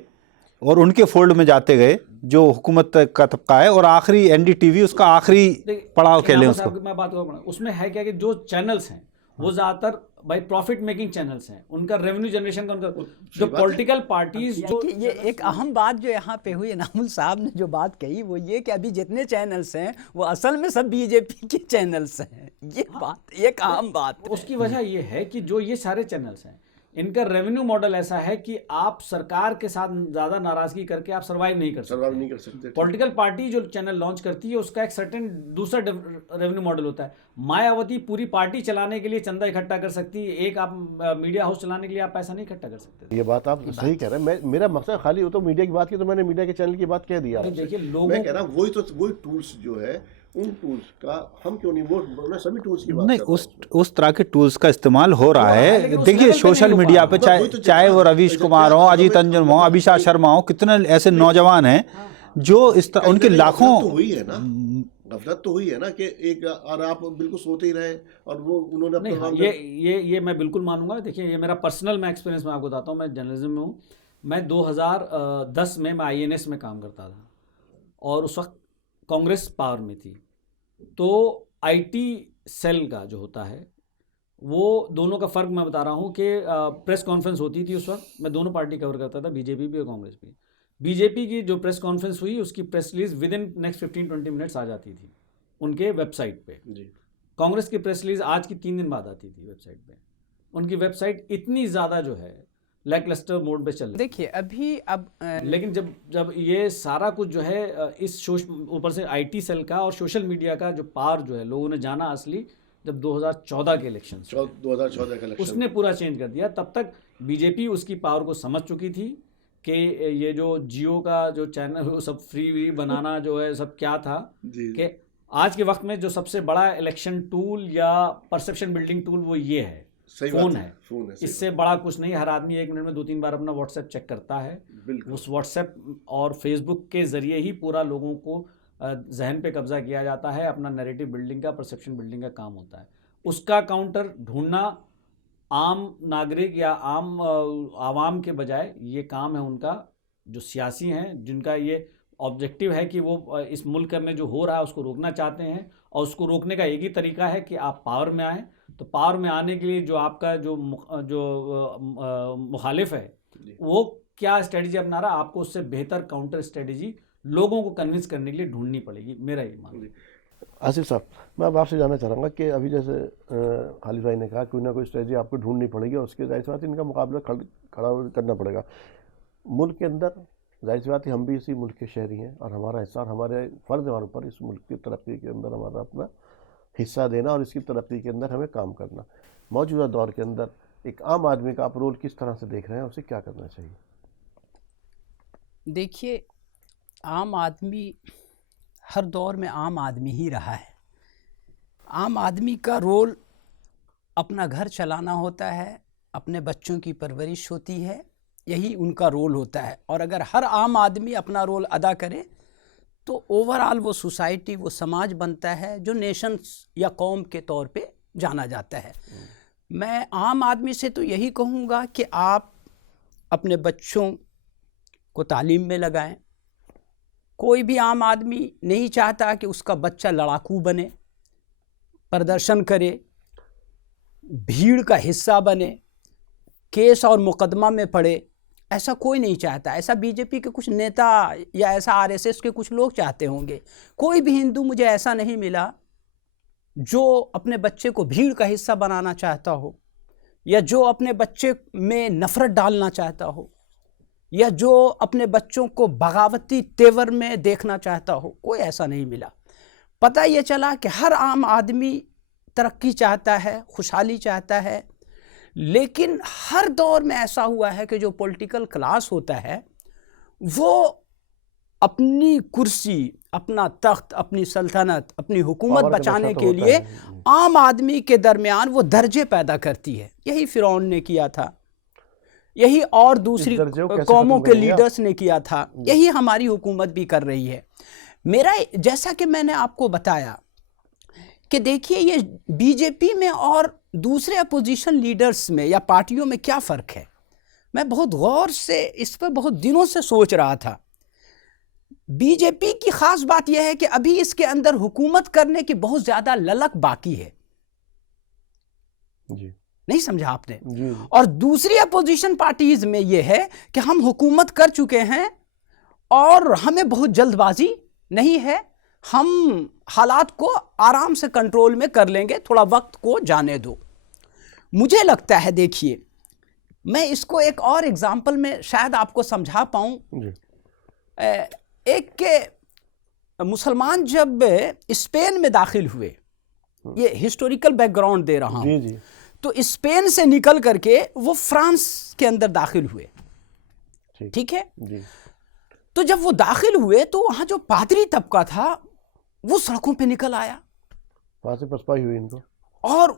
और उनके फोल्ड में जाते गए जो हुकूमत का तबका है, और आखिरी एनडीटीवी उसका आखिरी पड़ाव कह लें उसको। मैं बात करूँ, उसमें है क्या कि जो चैनल्स हैं वो ज़्यादातर भाई प्रॉफिट मेकिंग चैनल्स हैं, उनका रेवेन्यू जनरेशन का, उनका जो पॉलिटिकल पार्टीज जो ये एक अहम बात जो यहाँ पे हुई, नामुल साहब ने जो बात कही वो ये कि अभी जितने चैनल्स हैं वो असल में सब बीजेपी के चैनल्स हैं। ये बात एक अहम बात है। उसकी वजह ये है कि जो ये सारे चैनल्स हैं इनका रेवेन्यू मॉडल ऐसा है कि आप सरकार के साथ ज़्यादा नाराजगी करके आप सर्वाइव नहीं कर सकते। पॉलिटिकल पार्टी जो चैनल लॉन्च करती है उसका एक सर्टेन दूसरा रेवेन्यू मॉडल होता है। मायावती पूरी पार्टी चलाने के लिए चंदा इकट्ठा कर सकती है, एक आप मीडिया हाउस चलाने के लिए आप पैसा नहीं इकट्ठा कर सकते। ये बात आप सही कह रहे हैं। मेरा मकसद खाली हो तो मीडिया की बात की, तो मैंने मीडिया के चैनल की बात कह दिया। देखिए मैं कह रहा हूँ वही टूल्स जो है, उन टूल्स का हम क्यों नहीं, मैं सभी टूल्स की बात नहीं, कर रहा हूं। उस तरह के टूल्स का इस्तेमाल हो रहा है। देखिए सोशल मीडिया पे चाहे वो रवीश कुमार हो, अजीत अंजुम हो, अभिषा शर्मा हो, कितने ऐसे नौजवान हैं जो इस तरह, उनके लाखों गफलत तो हुई है ना कि एक, और आप बिल्कुल सोते ही रहे और वो उन्होंने नहीं। हाँ, ये मैं बिल्कुल मानूंगा। देखिए ये मेरा पर्सनल मैं एक्सपीरियंस मैं आपको बताता हूँ। मैं जर्नलिज्म में हूँ। मैं 2010 में मैं INS में काम करता था और उस वक्त कांग्रेस पावर में थी। तो IT सेल का जो होता है वो दोनों का फ़र्क मैं बता रहा हूँ कि प्रेस कॉन्फ्रेंस होती थी उस वक्त। मैं दोनों पार्टी कवर करता था, बीजेपी भी और कांग्रेस भी। बीजेपी की जो प्रेस कॉन्फ्रेंस हुई उसकी प्रेस रिलीज विद इन नेक्स्ट 15-20 मिनट्स आ जाती थी उनके वेबसाइट पे। कांग्रेस की प्रेस रिलीज आज की 3 दिन बाद आती थी वेबसाइट पे। उनकी वेबसाइट इतनी ज़्यादा जो है लैकलस्टर मोड पे चल रही। देखिए अभी अब लेकिन जब ये सारा कुछ जो है इस ऊपर से IT सेल का और सोशल मीडिया का जो पावर जो है लोगों ने जाना असली जब 2014 के इलेक्शन, 2014 का इलेक्शन उसने पूरा चेंज कर दिया। तब तक बीजेपी उसकी पावर को समझ चुकी थी कि ये जो जियो का जो चैनल वो सब फ्री बनाना जो है सब क्या था, कि आज के वक्त में जो सबसे बड़ा इलेक्शन टूल या परसेप्शन बिल्डिंग टूल वो ये है, फोन है। इससे बड़ा कुछ नहीं। हर आदमी 1 मिनट में 2-3 बार अपना व्हाट्सएप चेक करता है। उस व्हाट्सएप और फेसबुक के जरिए ही पूरा लोगों को जहन पे कब्जा किया जाता है। अपना नैरेटिव बिल्डिंग का, परसेप्शन बिल्डिंग का काम होता है। उसका काउंटर ढूंढना आम नागरिक या आम आवाम के बजाय ये काम है उनका, जो सियासी हैं जिनका ये ऑब्जेक्टिव है कि वो इस मुल्क में जो हो रहा है उसको रोकना चाहते हैं। और उसको रोकने का एक ही तरीका है कि आप पावर में आएँ। तो पावर में आने के लिए जो आपका जो मुखालिफ है वो क्या स्ट्रेटजी अपना रहा, आपको उससे बेहतर काउंटर स्ट्रेटजी लोगों को कन्विंस करने के लिए ढूंढनी पड़ेगी, मेरा ये मानना है। आसिफ साहब, मैं अब आपसे जानना चाहूँगा कि अभी जैसे खालिद भाई ने कहा कोई ना कोई स्ट्रेटजी आपको ढूंढनी पड़ेगी और उसके जाहिर सी बात इनका मुकाबला खड़ा करना पड़ेगा। मुल्क के अंदर जाहिर सी बात है हम भी इसी मुल्क के शहरी हैं और हमारा हिस्सा और हमारे फ़र्ज़ हमारे ऊपर इस मुल्क की तरक्की के अंदर हमारा अपना हिस्सा देना और इसकी तरक्की के अंदर हमें काम करना। मौजूदा दौर के अंदर एक आम आदमी का आप रोल किस तरह से देख रहे हैं, उसे क्या करना चाहिए? देखिए आम आदमी हर दौर में आम आदमी ही रहा है। आम आदमी का रोल अपना घर चलाना होता है, अपने बच्चों की परवरिश होती है, यही उनका रोल होता है। और अगर हर आम आदमी अपना रोल अदा करे तो ओवरऑल वो सोसाइटी, वो समाज बनता है जो नेशंस या कौम के तौर पे जाना जाता है। मैं आम आदमी से तो यही कहूँगा कि आप अपने बच्चों को तालीम में लगाएं। कोई भी आम आदमी नहीं चाहता कि उसका बच्चा लड़ाकू बने, प्रदर्शन करे, भीड़ का हिस्सा बने, केस और मुकदमा में पड़े, ऐसा कोई नहीं चाहता, ऐसा बीजेपी के कुछ नेता या ऐसा आरएसएस के कुछ लोग चाहते होंगे। कोई भी हिंदू मुझे ऐसा नहीं मिला जो अपने बच्चे को भीड़ का हिस्सा बनाना चाहता हो, या जो अपने बच्चे में नफरत डालना चाहता हो, या जो अपने बच्चों को बगावती तेवर में देखना चाहता हो। कोई ऐसा नहीं मिला। पता ये चला कि हर आम आदमी तरक्की चाहता है, खुशहाली चाहता है, लेकिन हर दौर में ऐसा हुआ है कि जो पॉलिटिकल क्लास होता है वो अपनी कुर्सी, अपना तख्त, अपनी सल्तनत, अपनी हुकूमत पावर का बचाने नशा तो के होता लिए है। आम आदमी के दरमियान वो दर्जे पैदा करती है। यही फिरौन ने किया था, यही और दूसरी दर्जे को कैसे कौमों खत्म के करेंगे आप? लीडर्स ने किया था, यही हमारी हुकूमत भी कर रही है। मेरा, जैसा कि मैंने आपको बताया कि देखिए ये बीजेपी में और दूसरे अपोजिशन लीडर्स में या पार्टियों में क्या फ़र्क है। मैं बहुत गौर से इस पर बहुत दिनों से सोच रहा था। बीजेपी की ख़ास बात यह है कि अभी इसके अंदर हुकूमत करने की बहुत ज़्यादा ललक बाकी है। जी नहीं समझा आपने? जी और दूसरी अपोजिशन पार्टीज में यह है कि हम हुकूमत कर चुके हैं और हमें बहुत जल्दबाजी नहीं है, हम हालात को आराम से कंट्रोल में कर लेंगे, थोड़ा वक्त को जाने दो। मुझे लगता है, देखिए मैं इसको एक और एग्जाम्पल में शायद आपको समझा पाऊं। जी एक के मुसलमान जब स्पेन में दाखिल हुए, ये हिस्टोरिकल बैकग्राउंड दे रहा हूं, जी जी तो स्पेन से निकल करके वो फ्रांस के अंदर दाखिल हुए, ठीक है। जी तो जब वो दाखिल हुए तो वहां जो पादरी तबका था वो सड़कों पे निकल आया वहाँ से पसपाई हुई इनको। और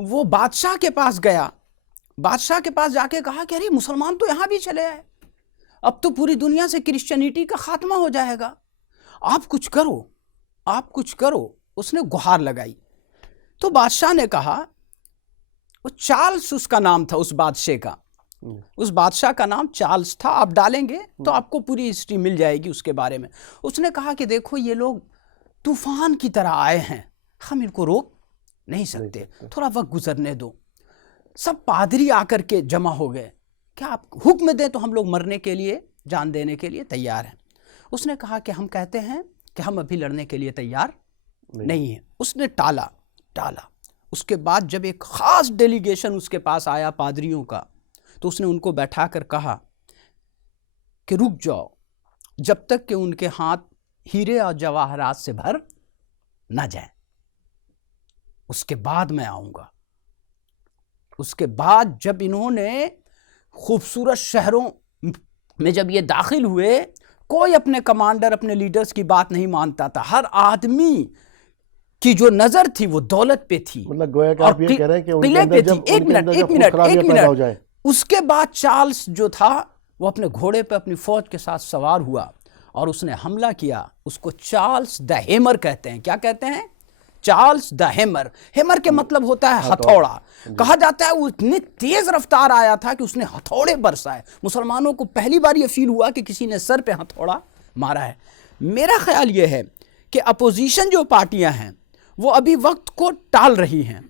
वो बादशाह के पास गया। बादशाह के पास जाके कहा कि अरे मुसलमान तो यहाँ भी चले आए, अब तो पूरी दुनिया से क्रिश्चियनिटी का खात्मा हो जाएगा, आप कुछ करो, आप कुछ करो। उसने गुहार लगाई तो बादशाह ने कहा, वो चार्ल्स उसका नाम था, उस बादशाह का, उस बादशाह का नाम चार्ल्स था। आप डालेंगे तो आपको पूरी हिस्ट्री मिल जाएगी उसके बारे में। उसने कहा कि देखो ये लोग तूफान की तरह आए हैं, हम इनको रोक नहीं सकते, थोड़ा वक्त गुजरने दो। सब पादरी आकर के जमा हो गए, क्या आप हुक्म दें तो हम लोग मरने के लिए, जान देने के लिए तैयार हैं। उसने कहा कि हम कहते हैं कि हम अभी लड़ने के लिए तैयार नहीं है। उसने टाला। उसके बाद जब एक खास डेलीगेशन उसके पास आया पादरियों का, तो उसने उनको बैठा कर कहा कि रुक जाओ जब तक कि उनके हाथ हीरे और जवाहरात से भर ना जाए, उसके बाद मैं आऊंगा। उसके बाद जब इन्होंने खूबसूरत शहरों में जब ये दाखिल हुए, कोई अपने कमांडर, अपने लीडर्स की बात नहीं मानता था। हर आदमी की जो नजर थी वो दौलत पे थी, मतलब गोया कि आप ये कह रहे हैं कि उनके किले अंदर पे जब थी। एक उनके अंदर जब मिनट खुदखराबियां पैदा हो जाए। उसके बाद चार्ल्स जो था वो अपने घोड़े पे अपनी फौज के साथ सवार हुआ और उसने हमला किया। उसको चार्ल्स द हेमर कहते हैं। क्या कहते हैं? Charles the hammer. हेमर के मतलब होता है हथौड़ा। कहा जाता है वो इतनी तेज रफ्तार आया था कि उसने हथौड़े बरसाए। मुसलमानों को पहली बार ये फील हुआ कि किसी ने सर पे हथौड़ा मारा है। मेरा ख्याल ये है कि अपोजिशन जो पार्टियां हैं वो अभी वक्त को टाल रही हैं,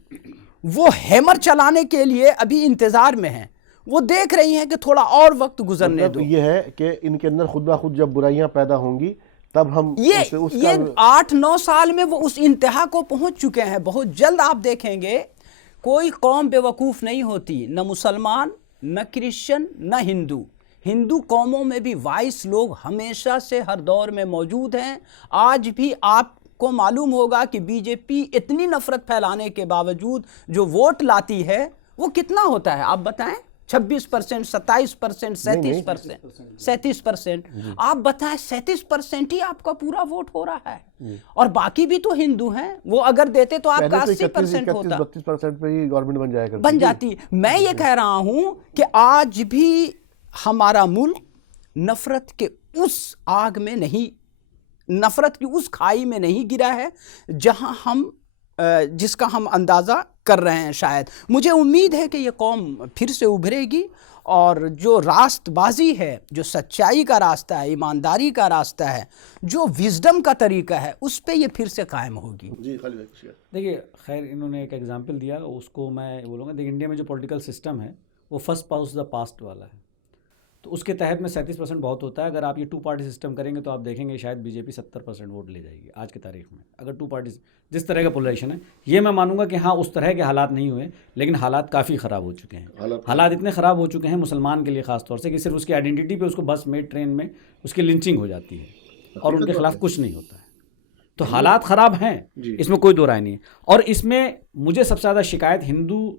वो हैमर चलाने के लिए अभी इंतजार में हैं। वो देख रही हैं कि थोड़ा और वक्त गुजरने मतलब दो। ये है कि इनके अंदर खुद ब खुद जब बुराइयां पैदा होंगी तब हम ये उसका 8-9 साल में वो उस इंतहा को पहुंच चुके हैं। बहुत जल्द आप देखेंगे कोई कौम बेवकूफ़ नहीं होती, न मुसलमान, न क्रिश्चियन, न हिंदू। हिंदू कौमों में भी वाइस लोग हमेशा से हर दौर में मौजूद हैं। आज भी आपको मालूम होगा कि बीजेपी इतनी नफरत फैलाने के बावजूद जो वोट लाती है वो कितना होता है आप बताएं? 26%, 27%, 37%। आप बताएं 37% ही आपका पूरा वोट हो रहा है और बाकी भी तो हिंदू हैं। वो अगर देते तो आपका 80% होता, 32% पे ही गवर्नमेंट बन जाएगा, बन जाती। मैं ये कह रहा हूं कि आज भी हमारा मुल्क नफरत के उस आग में नहीं, नफरत की उस खाई में नहीं गिरा है जहां हम जिसका हम अंदाज़ा कर रहे हैं। शायद मुझे उम्मीद है कि ये कौम फिर से उभरेगी और जो रास्तबाजी है, जो सच्चाई का रास्ता है, ईमानदारी का रास्ता है, जो विजडम का तरीका है, उस पे ये फिर से कायम होगी। जी खाली भाई। देखिए, खैर इन्होंने एक एग्जांपल दिया, उसको मैं बोलूँगा। देखिए, इंडिया में जो पॉलिटिकल सिस्टम है वो फर्स्ट पास्ट द पास्ट वाला है। तो उसके तहत में 37% बहुत होता है। अगर आप ये 2 पार्टी सिस्टम करेंगे तो आप देखेंगे शायद बीजेपी 70% वोट ले जाएगी आज की तारीख में, अगर 2 पार्टी जिस तरह का पोलराइजेशन है। ये मैं मानूंगा कि हाँ उस तरह के हालात नहीं हुए, लेकिन हालात काफ़ी ख़राब हो चुके हैं। हालात इतने ख़राब हो चुके हैं मुसलमान के लिए ख़ास तौर से कि सिर्फ उसकी आइडेंटिटी पे उसको बस में ट्रेन में उसकी लिंचिंग हो जाती है और उनके खिलाफ कुछ नहीं होता है। तो हालात ख़राब हैं, इसमें कोई दो राय नहीं है। और इसमें मुझे सबसे ज़्यादा शिकायत हिंदू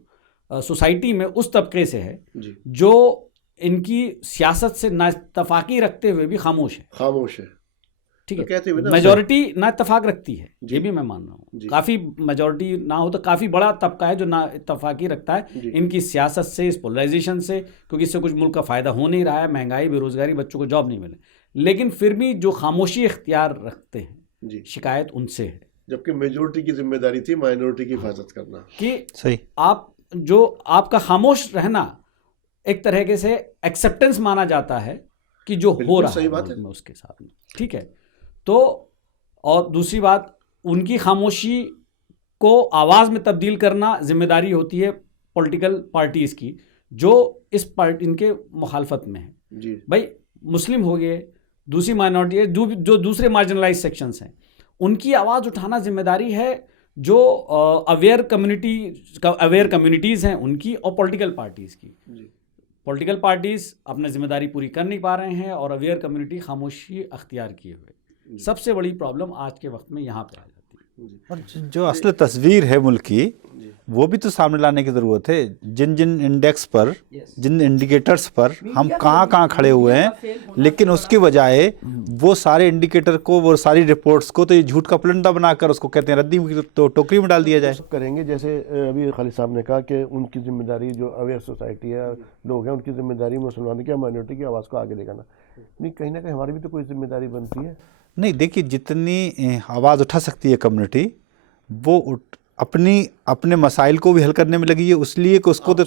सोसाइटी में उस तबके से है जो इनकी सियासत से नाइत्तफाकी रखते हुए भी खामोश है। ठीक है, मेजॉरिटी नाइत्तफाक रखती है, ये भी मैं मान रहा हूँ। काफ़ी मेजॉरिटी ना हो तो काफ़ी बड़ा तबका है जो नाइत्तफाकी रखता है इनकी सियासत से, इस पोलराइजेशन से, क्योंकि इससे कुछ मुल्क का फ़ायदा हो नहीं रहा है, महंगाई, बेरोज़गारी, बच्चों को जॉब नहीं मिले, लेकिन फिर भी जो खामोशी इख्तियार रखते हैं, शिकायत उनसे है। जबकि मेजॉरिटी की जिम्मेदारी थी माइनॉरिटी की हिफाजत करना। कि सही आप जो आपका खामोश रहना एक तरह से एक्सेप्टेंस माना जाता है कि जो हो रहा सही बात है उसके साथ में, ठीक है। तो और दूसरी बात, उनकी खामोशी को आवाज़ में तब्दील करना जिम्मेदारी होती है पॉलिटिकल पार्टीज़ की जो इस पार्टी इनके मुखालफत में है जी। भाई मुस्लिम हो गए, दूसरी माइनॉरिटी है, जो दूसरे मार्जिनलाइज सेक्शंस हैं, उनकी आवाज़ उठाना जिम्मेदारी है जो अवेयर कम्युनिटीज़ हैं उनकी और पॉलिटिकल पार्टीज़ की। पॉलिटिकल पार्टीज़ अपनी जिम्मेदारी पूरी कर नहीं पा रहे हैं और अवेयर कम्युनिटी खामोशी अख्तियार किए हुए। सबसे बड़ी प्रॉब्लम आज के वक्त में यहाँ पे आ जाती है। और जो असल तस्वीर है मुल्क की वो भी तो सामने लाने की ज़रूरत है। जिन जिन इंडेक्स पर, जिन इंडिकेटर्स पर हम कहाँ खड़े हुए हैं, लेकिन उसकी बजाय वो सारे इंडिकेटर को, वो सारी रिपोर्ट्स को तो ये झूठ का पुलंदा बनाकर उसको कहते हैं रद्दी तो टोकरी में डाल दिया जाए। करेंगे जैसे अभी खालिद साहब ने कहा कि उनकी जिम्मेदारी जो अवेयर सोसाइटी है, लोग हैं, उनकी जिम्मेदारी मुसलमानों की, माइनॉरिटी की आवाज़ को आगे लेकर नहीं, कहीं ना कहीं हमारी भी तो कोई जिम्मेदारी बनती है। नहीं, देखिए जितनी आवाज़ उठा सकती है कम्युनिटी वो अपने मसाइल को भी हल करने में लगी है, उसलिए कि उसको तो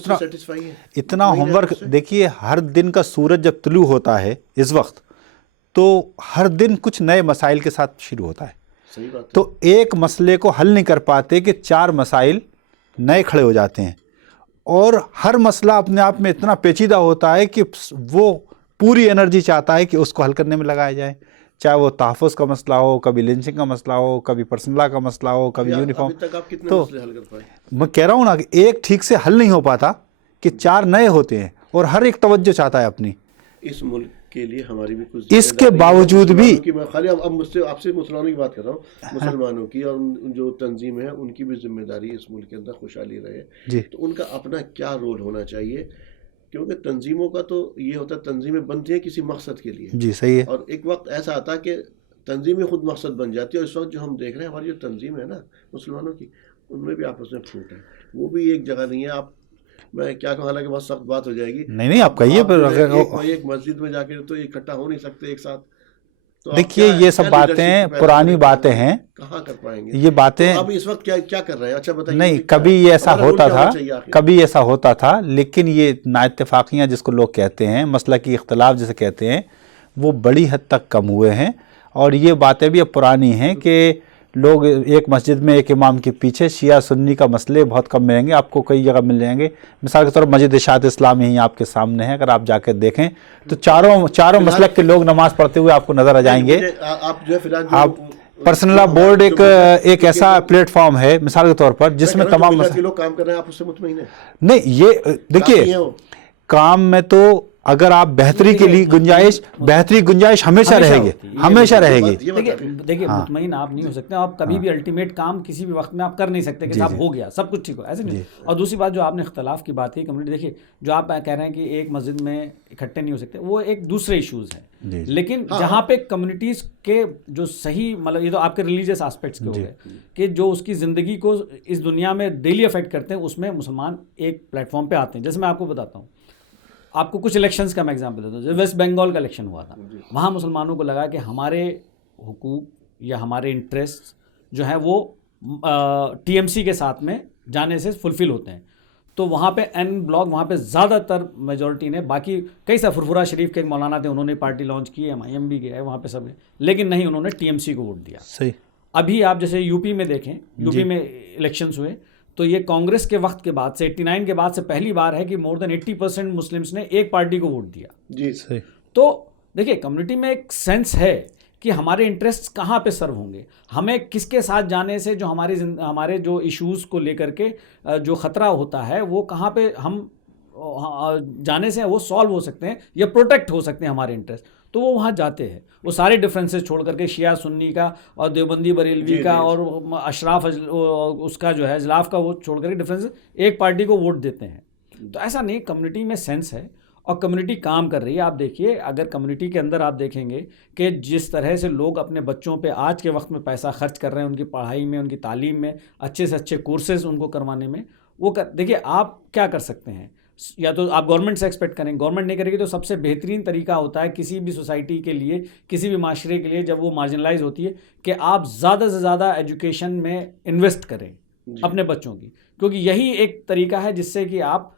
इतना होमवर्क। देखिए हर दिन का सूरज जब तुलू होता है इस वक्त, तो हर दिन कुछ नए मसाइल के साथ शुरू होता है। सही बात है। तो एक मसले को हल नहीं कर पाते कि 4 मसाइल नए खड़े हो जाते हैं, और हर मसला अपने आप में इतना पेचीदा होता है कि वो पूरी एनर्जी चाहता है कि उसको हल करने में लगाया जाए, चाहे वो तहफ़्फ़ुज़ का मसला हो, कभी लिंचिंग का मसला हो, कभी पर्सनल लॉ का मसला हो, कभी यूनिफॉर्म। अभी तक आप कितने मसले हल कर पाए? मैं कह रहा हूँ ना कि एक ठीक से हल नहीं हो पाता कि 4 नए होते हैं और हर एक तवज्जो चाहता है अपनी। इस मुल्क के लिए हमारी भी कुछ इसके बावजूद भी खाली अब मुझसे आपसे मुसलमानों की बात कर रहा हूँ, मुसलमानों की और जो तंजीमें हैं उनकी भी जिम्मेदारी इस मुल्क के अंदर खुशहाली रहे, तो उनका अपना क्या रोल होना चाहिए? क्योंकि तंजीमों का तो ये होता है, तंजीमें बनती हैं किसी मकसद के लिए जी, सही है, और एक वक्त ऐसा आता है कि तंजीमें खुद मकसद बन जाती है। और इस वक्त जो हम देख रहे हैं हमारी जो तंजीम है ना मुसलमानों की, उनमें भी आपस में फूट है, वो भी एक जगह नहीं है। आप मैं क्या कहूँ, हालांकि बहुत सख्त बात हो जाएगी, नहीं आप कहिए, पर अगर एक मस्जिद में जाके तो इकट्ठा हो नहीं सकते एक साथ। तो देखिए ये सब बातें पुरानी बातें हैं, कहाँ कर पाएंगे ये बातें। तो अब इस वक्त क्या कर रहे हैं? अच्छा बताइए। नहीं, कभी ये ऐसा होता था, कभी ऐसा होता था, लेकिन ये नाइत्तेफाकियाँ जिसको लोग कहते हैं, मसला की इख्तलाफ जिसे कहते हैं, वो बड़ी हद तक कम हुए हैं। और ये बातें भी अब पुरानी हैं कि लोग एक मस्जिद में एक इमाम के पीछे शिया सुन्नी का मसले बहुत कम मिलेंगे, आपको कई जगह मिल जाएंगे। मिसाल के तौर पर मस्जिद इशात इस्लाम यहीं आपके सामने है, अगर आप जाकर देखें तो चारों मसलक के लोग नमाज पढ़ते हुए आपको नजर आ जाएंगे। आप पर्सनल बोर्ड एक ऐसा प्लेटफॉर्म है मिसाल के तौर पर जिसमें तमाम लोग काम कर रहे हैं, आप उससे मुतमईन हैं? नहीं, ये देखिए काम में तो अगर आप बेहतरी के लिए गुंजाइश हमेशा रहेगी। देखिए मुतमईन आप नहीं हो सकते, आप कभी भी अल्टीमेट काम किसी भी वक्त में आप कर नहीं सकते कि साहब हो गया सब कुछ ठीक हो, ऐसे नहीं। और दूसरी बात जो आपने इख्तलाफ की बात की कम्युनिटी, देखिए जो आप कह रहे हैं कि एक मस्जिद में इकट्ठे नहीं हो सकते, वो एक दूसरे इशूज़ हैं, लेकिन जहाँ पे कम्युनिटीज़ के जो सही, मतलब ये तो आपके रिलीजियस एस्पेक्ट्स के हो गए कि जो उसकी ज़िंदगी को इस दुनिया में डेली अफेक्ट करते हैं, उसमें मुसलमान एक प्लेटफॉर्म पे आते हैं। जैसे मैं आपको बताता हूँ, आपको कुछ इलेक्शंस का मैं एग्जांपल देता हूँ। जब वेस्ट बंगाल का इलेक्शन हुआ था, वहाँ मुसलमानों को लगा कि हमारे हुकूक या हमारे इंटरेस्ट जो हैं वो टीएमसी के साथ में जाने से फुलफिल होते हैं, तो वहाँ पे एन ब्लॉक, वहाँ पे ज़्यादातर मेजॉरिटी ने, बाकी कई सा फुरफुरा शरीफ के एक मौलाना थे, उन्होंने पार्टी लॉन्च की है, MIM भी गया है वहाँ पे सब है, लेकिन नहीं, उन्होंने टीएमसी को वोट दिया। सही। अभी आप जैसे यूपी में देखें, यूपी में इलेक्शंस हुए तो ये कांग्रेस के वक्त के बाद से 89 के बाद से पहली बार है कि मोर देन 80% मुस्लिम्स ने एक पार्टी को वोट दिया। जी सही। तो देखिए कम्युनिटी में एक सेंस है कि हमारे इंटरेस्ट कहाँ पे सर्व होंगे, हमें किसके साथ जाने से जो हमारे जो इश्यूज़ को लेकर के जो ख़तरा होता है वो कहाँ पे हम जाने से वो सॉल्व हो सकते हैं या प्रोटेक्ट हो सकते हैं हमारे इंटरेस्ट, तो वो वहाँ जाते हैं। वो सारे डिफरेंसेस छोड़ करके शिया सुन्नी का और देवबंदी बरेलवी का और अशराफ उसका जो है इजलाफ का वो छोड़ करके डिफरेंसेस एक पार्टी को वोट देते हैं। तो ऐसा नहीं, कम्युनिटी में सेंस है और कम्युनिटी काम कर रही है। आप देखिए अगर कम्युनिटी के अंदर आप देखेंगे कि जिस तरह से लोग अपने बच्चों पे आज के वक्त में पैसा खर्च कर रहे हैं, उनकी पढ़ाई में, उनकी तालीम में, अच्छे से अच्छे कोर्सेज उनको करवाने में, वो देखिए आप क्या कर सकते हैं, या तो आप गवर्नमेंट से एक्सपेक्ट करें, गवर्नमेंट नहीं करेगी तो सबसे बेहतरीन तरीका होता है किसी भी सोसाइटी के लिए, किसी भी माशरे के लिए जब वो मार्जिनलाइज होती है, कि आप ज़्यादा से ज़्यादा एजुकेशन में इन्वेस्ट करें अपने बच्चों की, क्योंकि यही एक तरीका है जिससे कि आप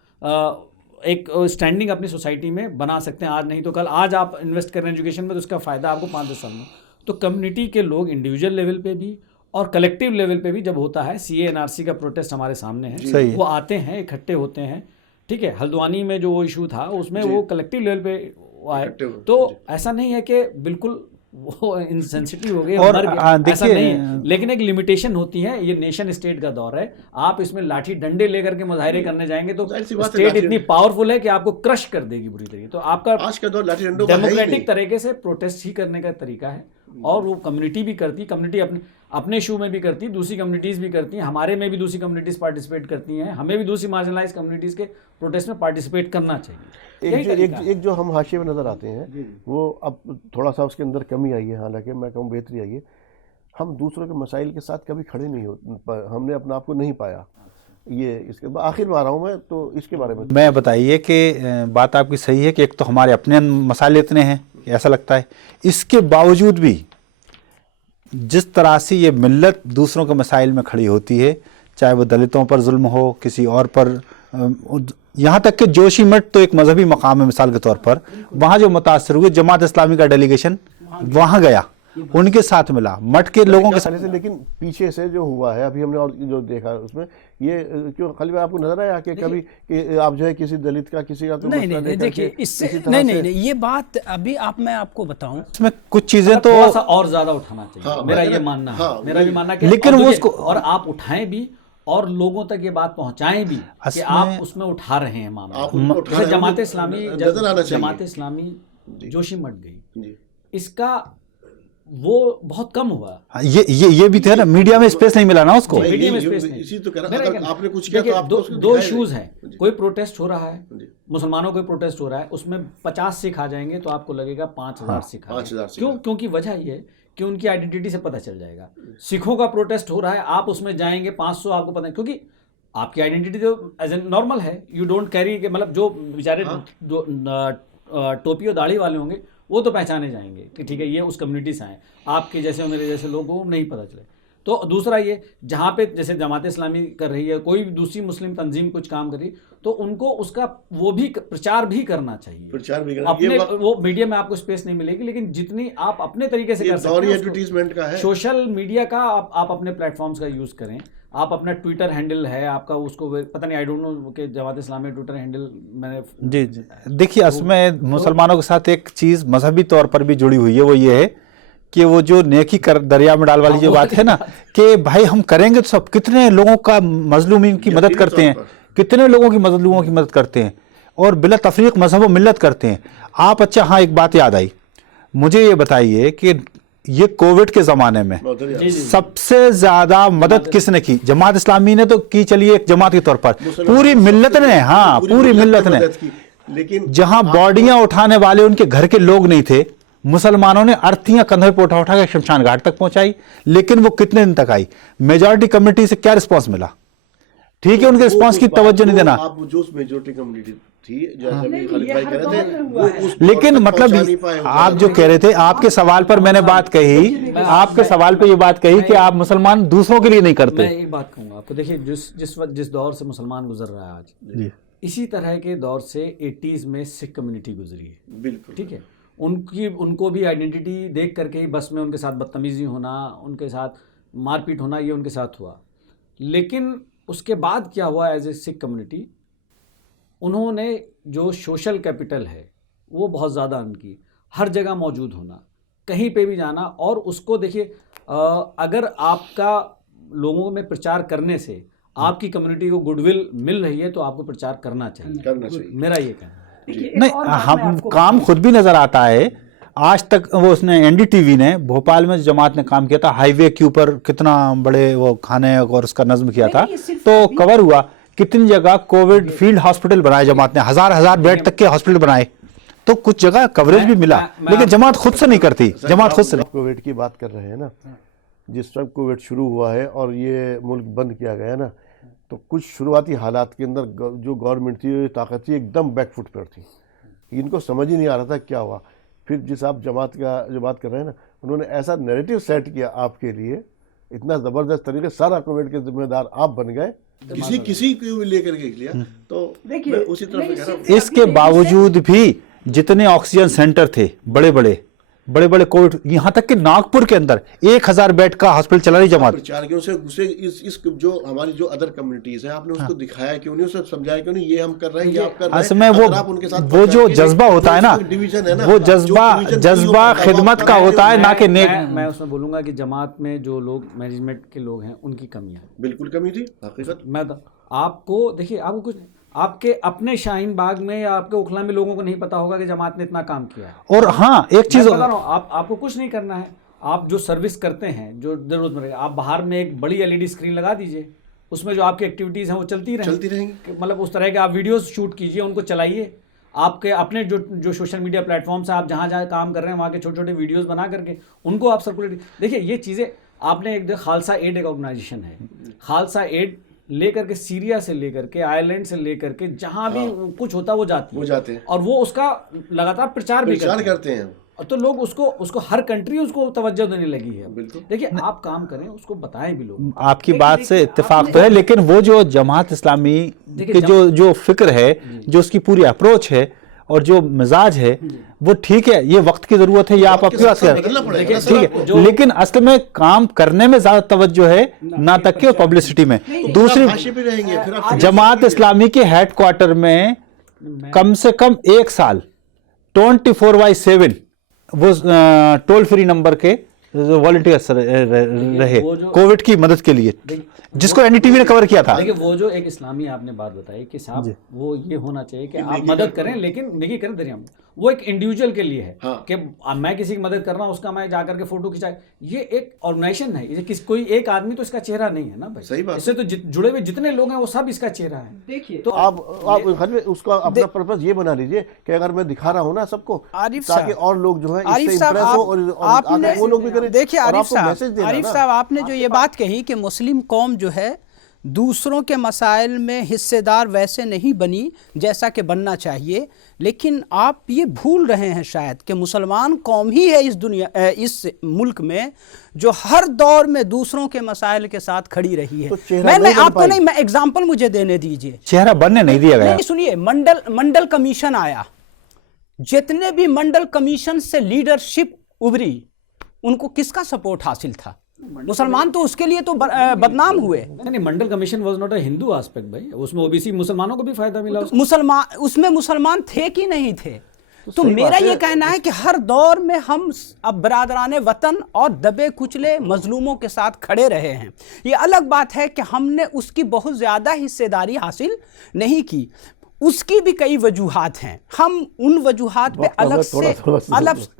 एक स्टैंडिंग अपनी सोसाइटी में बना सकते हैं। आज नहीं तो कल, आज आप इन्वेस्ट कर रहे हैं एजुकेशन में तो उसका फ़ायदा आपको 5-10 साल में। तो कम्युनिटी के लोग इंडिविजुअल लेवल पे भी और कलेक्टिव लेवल पे भी, जब होता है CA NRC का प्रोटेस्ट हमारे सामने है, वो आते हैं, इकट्ठे होते हैं, ठीक है। हल्द्वानी में जो वो इशू था उसमें वो कलेक्टिव लेवल पे आए, तो ऐसा नहीं है कि बिल्कुल वो इनसेंसिटिव हो गए और मर गए, ऐसा नहीं है। लेकिन एक लिमिटेशन होती है, ये नेशन स्टेट का दौर है, आप इसमें लाठी डंडे लेकर के मुजाहरे करने जाएंगे तो स्टेट इतनी पावरफुल है कि आपको क्रश कर देगी बुरी तरीके। तो आपका आज का दौर लाठी डंडों का डेमोक्रेटिक तरीके से प्रोटेस्ट ही करने का तरीका है, और वो कम्युनिटी भी करती, कम्युनिटी अपने इशू में भी करती, दूसरी कम्युनिटीज़ भी करती हैं, हमारे में भी दूसरी कम्युनिटीज़ पार्टिसिपेट करती हैं, हमें भी दूसरी मार्जिनलाइज कम्युनिटीज़ के प्रोटेस्ट में पार्टिसिपेट करना चाहिए। एक जो हम हाशिए में नज़र आते हैं वो अब थोड़ा सा उसके अंदर कमी आई है, हालांकि मैं कहूँ बेहतरी आई है। हम दूसरों के मसाइल के साथ कभी खड़े नहीं हो, हमने अपने आप को नहीं पाया। ये इसके आखिर में आ रहा हूँ मैं, तो इसके बारे में मैं बताइए कि बात आपकी सही है कि एक तो हमारे अपने मसाइल इतने हैं, ऐसा लगता है, इसके बावजूद भी जिस तरह से ये मिल्लत दूसरों के मसाइल में खड़ी होती है, चाहे वो दलितों पर जुल्म हो, किसी और पर, यहाँ तक कि जोशीमठ तो एक मजहबी मकाम है, मिसाल के तौर पर वहाँ जो मुतासर हुए, जमात इस्लामी का डेलीगेशन वहाँ गया, उनके साथ मिला, मठ के लोगों के साथ। लेकिन पीछे से जो हुआ है अभी हमने और जो देखा उसमें, ये क्यों खाली आपको नजर आया कि कभी कि आप जो है किसी दलित का, किसी का, तो नहीं देखिए इससे नहीं, ये बात अभी मैं आपको बताऊं, इसमें कुछ चीजें तो थोड़ा सा और ज्यादा उठाना चाहिए, मेरा ये मानना है, मेरा भी मानना है। लेकिन वो उसको और आप उठाएं भी और लोगों तक ये बात पहुंचाएं भी कि आप उसमें उठा रहे हैं मामला। जमात इस्लामी जोशीमठ गई, इसका वो बहुत कम हुआ। ये भी थे ना, मीडिया में स्पेस नहीं मिला ना उसको, मीडिया में स्पेस नहीं। इसी तो कह रहा हूं, आपने कुछ किया तो आपको दो इश्यूज हैं, कोई प्रोटेस्ट हो रहा है, मुसलमानों को प्रोटेस्ट हो रहा है, उसमें 50 सिख आ जाएंगे तो आपको लगेगा 5000 सिख। क्यों? क्योंकि वजह ये है कि उनकी आइडेंटिटी से पता चल जाएगा। सिखों का प्रोटेस्ट हो रहा है, आप उसमें जाएंगे 500, आपको पता है, क्योंकि आपकी आइडेंटिटी तो एज ए नॉर्मल है, यू डोंट कैरी के, मतलब जो बेचारे टोपी और दाढ़ी वाले होंगे वो तो पहचाने जाएंगे कि ठीक है ये उस कम्युनिटी से आए, आपके जैसे मेरे जैसे लोग को नहीं पता चले। तो दूसरा ये, जहाँ पे जैसे जमात इस्लामी कर रही है, कोई भी दूसरी मुस्लिम तंजीम कुछ काम कर रही है, तो उनको उसका वो भी प्रचार भी करना चाहिए, प्रचार भी करना अपने, वो मीडिया में आपको स्पेस नहीं मिलेगी, लेकिन जितनी आप अपने तरीके से कर सकते हैं, एडवर्टीजमेंट का है, सोशल मीडिया का आप अपने प्लेटफॉर्म्स का यूज़ करें। आप अपना ट्विटर हैंडल है आपका, उसको पता नहीं, आई डोंट नो कि जमात इस्लामी ट्विटर हैंडल मैंने जी देखिए, इसमें मुसलमानों के साथ एक चीज़ मजहबी तौर पर भी जुड़ी हुई है, वो ये है कि वो जो नेकी कर दरिया में डाल वाली जो बात है ना, कि भाई हम करेंगे तो सब, कितने लोगों का मजलूमीन की मदद करते हैं, कितने लोगों की मजलूमों की मदद करते हैं, और बिला तफरीक मजहब व मिल्लत करते हैं आप। अच्छा हाँ, एक बात याद आई मुझे, ये बताइए कि ये कोविड के ज़माने में सबसे ज़्यादा मदद किसने की? जमात इस्लामी ने तो की, चलिए एक जमात के तौर पर, पूरी मिल्लत ने, हाँ पूरी मिल्लत ने, लेकिन जहां बॉडियां उठाने वाले उनके घर के लोग नहीं थे, मुसलमानों ने अर्थियां कंधे पर उठा के शमशान घाट तक पहुंचाई। लेकिन वो कितने दिन तक आई? मेजॉरिटी कम्युनिटी से क्या रिस्पॉन्स मिला? ठीक है, उनके रिस्पॉन्स की तवज्जो नहीं देना। आप जो मेजॉरिटी कम्युनिटी थी, जैसे अभी खालिद भाई कह रहे थे, लेकिन मतलब आप जो कह रहे थे, आपके सवाल पर मैंने बात कही, आपके सवाल पे ये बात कही कि आप मुसलमान दूसरों के लिए नहीं करते। मैं एक बात कहूंगा आपको, देखिए जिस दौर से मुसलमान गुजर रहा है आज, इसी तरह के दौर से 80s में सिख कम्युनिटी गुजरी है, बिल्कुल ठीक है। उनको भी आइडेंटिटी देख करके ही बस में उनके साथ बदतमीजी होना, उनके साथ मारपीट होना, ये उनके साथ हुआ। लेकिन उसके बाद क्या हुआ एज ए सिख कम्युनिटी, उन्होंने जो सोशल कैपिटल है वो बहुत ज़्यादा अर्न की, हर जगह मौजूद होना, कहीं पे भी जाना। और उसको देखिए, अगर आपका लोगों में प्रचार करने से आपकी कम्युनिटी को गुडविल मिल रही है तो आपको प्रचार करना चाहिए, मेरा ये कहना है। नहीं, हम काम खुद भी नजर आता है। आज तक वो उसने एनडीटीवी ने भोपाल में जमात ने काम किया था, हाईवे के ऊपर कितना बड़े वो खाने और उसका नज्म किया था, तो कवर हुआ। कितनी जगह कोविड फील्ड हॉस्पिटल बनाए जमात ने, हजार बेड तक के हॉस्पिटल बनाए, तो कुछ जगह कवरेज भी मिला, लेकिन जमात खुद से नहीं करती। जमात खुद से नहीं। कोविड की बात कर रहे हैं ना, जिस वक्त कोविड शुरू हुआ है और ये मुल्क बंद किया गया ना, तो कुछ शुरुआती हालात के अंदर जो गवर्नमेंट थी, ताकत थी, एकदम बैकफुट पर थी। इनको समझ ही नहीं आ रहा था क्या हुआ। फिर जिस आप जमात का जो बात कर रहे हैं ना, उन्होंने ऐसा नैरेटिव सेट किया आपके लिए, इतना ज़बरदस्त तरीके, सारा कोविड के जिम्मेदार आप बन गए, किसी को भी लेकर के लिया। तो देखिए उसी तरह से कह रहा हूं। इसके बावजूद भी जितने ऑक्सीजन सेंटर थे बड़े बड़े कोविड, यहाँ तक कि नागपुर के अंदर 1000 बेड का हॉस्पिटल चला रही जमात। प्रचार क्यों से उसे इस जो हमारी जो अदर कम्युनिटीज है, आपने उसको दिखाया क्यों नहीं, उसे समझाया क्यों नहीं, ये हम कर रहे हैं, ये आप कर रहे हैं। असल में वो जो जज्बा होता है ना, वो जज्बा खिदमत का होता है, ना कि नेक। मैं उसमें बोलूंगा कि जमात में जो लोग मैनेजमेंट के लोग हैं उनकी कमियां, बिल्कुल कमी थी हकीकत। मैं आपको देखिए, आपको कुछ आपके अपने शाहीन बाग में या आपके ओखला में लोगों को नहीं पता होगा कि जमात ने इतना काम किया है। और हाँ, एक चीज बता रहा हूँ, आपको कुछ नहीं करना है। आप जो सर्विस करते हैं, जो रोजमर्रा, आप बाहर में एक बड़ी एलईडी स्क्रीन लगा दीजिए, उसमें जो आपकी एक्टिविटीज हैं वो चलती रहेंगी। मतलब उस तरह के आप वीडियोस शूट कीजिए, उनको चलाइए। आपके अपने जो सोशल मीडिया प्लेटफॉर्म्स हैं, आप जहाँ जहाँ काम कर रहे हैं वहाँ के छोटे छोटे वीडियोस बना करके उनको आप सर्कुलेट। देखिए ये चीज़ें आपने एक खालसा एड एक ऑर्गेनाइजेशन है, खालसा एड लेकर के सीरिया से लेकर के आयरलैंड से लेकर के जहां भी कुछ होता वो जाते हैं और वो उसका लगातार प्रचार भी करते हैं। तो लोग उसको हर कंट्री उसको तवज्जो देने लगी है। देखिए आप काम करें, उसको बताएं भी लोग। आपकी बात से इत्तेफाक तो है, लेकिन वो जो जमात इस्लामी के जो फिक्र है, जो उसकी पूरी अप्रोच है और जो मिजाज है, वो ठीक है। ये वक्त की जरूरत है, ये आप आपकी बात कर ठीक है, लेकिन असल में काम करने में ज्यादा तवज्जो है, ना तक के पब्लिसिटी में। दूसरी, जमात इस्लामी के हेडक्वार्टर में कम से कम 1 साल 24/7 वो टोल फ्री नंबर के वॉलंटियर्स रहे कोविड की मदद के लिए, जिसको एनडीटीवी ने कवर किया था। देखिए वो जो एक इस्लामी आपने बात बताई कि साहब वो ये होना चाहिए कि आप मदद करें, लेकिन नहीं करें दरिया में, वो एक इंडिविजुअल के लिए है कि मैं किसी की मदद कर रहा हूँ, उसका मैं जाकर के फोटो खिंचाए। ये एक ऑर्गेनाइजेशन है, ये कोई एक आदमी तो इसका चेहरा नहीं है ना भाई। सही बात। इससे तो जुड़े हुए जितने लोग हैं वो सब इसका चेहरा है। देखिए तो आप उसका अपना पर्पस ये बना लीजिए कि अगर मैं दिखा रहा हूँ ना सबको, ताकि और लोग जो है इससे इंप्रेस हो और वो लोग भी करें। देखिए आरिफ साहब, आपने जो ये बात कही कि मुस्लिम कौम जो है दूसरों के मसाइल में हिस्सेदार वैसे नहीं बनी जैसा कि बनना चाहिए, लेकिन आप ये भूल रहे हैं शायद कि मुसलमान कौम ही है इस मुल्क में जो हर दौर में दूसरों के मसाइल के साथ खड़ी रही है। तो मैं आपको नहीं, मैं एग्जांपल मुझे देने दीजिए। चेहरा बनने नहीं दिया गया। सुनिए, मंडल कमीशन आया, जितने भी मंडल कमीशन से लीडरशिप उभरी उनको किसका सपोर्ट हासिल था? मुसलमान तो उसके लिए तो बदनाम हुए। नहीं, Mandal commission was not a Hindu aspect भाई, उसमें ओबीसी मुसलमानों को भी फायदा मिला। उसमें मुसलमान थे कि नहीं थे? तो मेरा ये कहना है कि हर दौर में हम अब बरादरान वतन और दबे कुचले मजलूमों के साथ खड़े रहे हैं। ये अलग बात है कि हमने उसकी बहुत ज्यादा हिस्सेदारी हासिल नहीं की, उसकी भी कई वजूहात हैं, हम उन वजूहात पे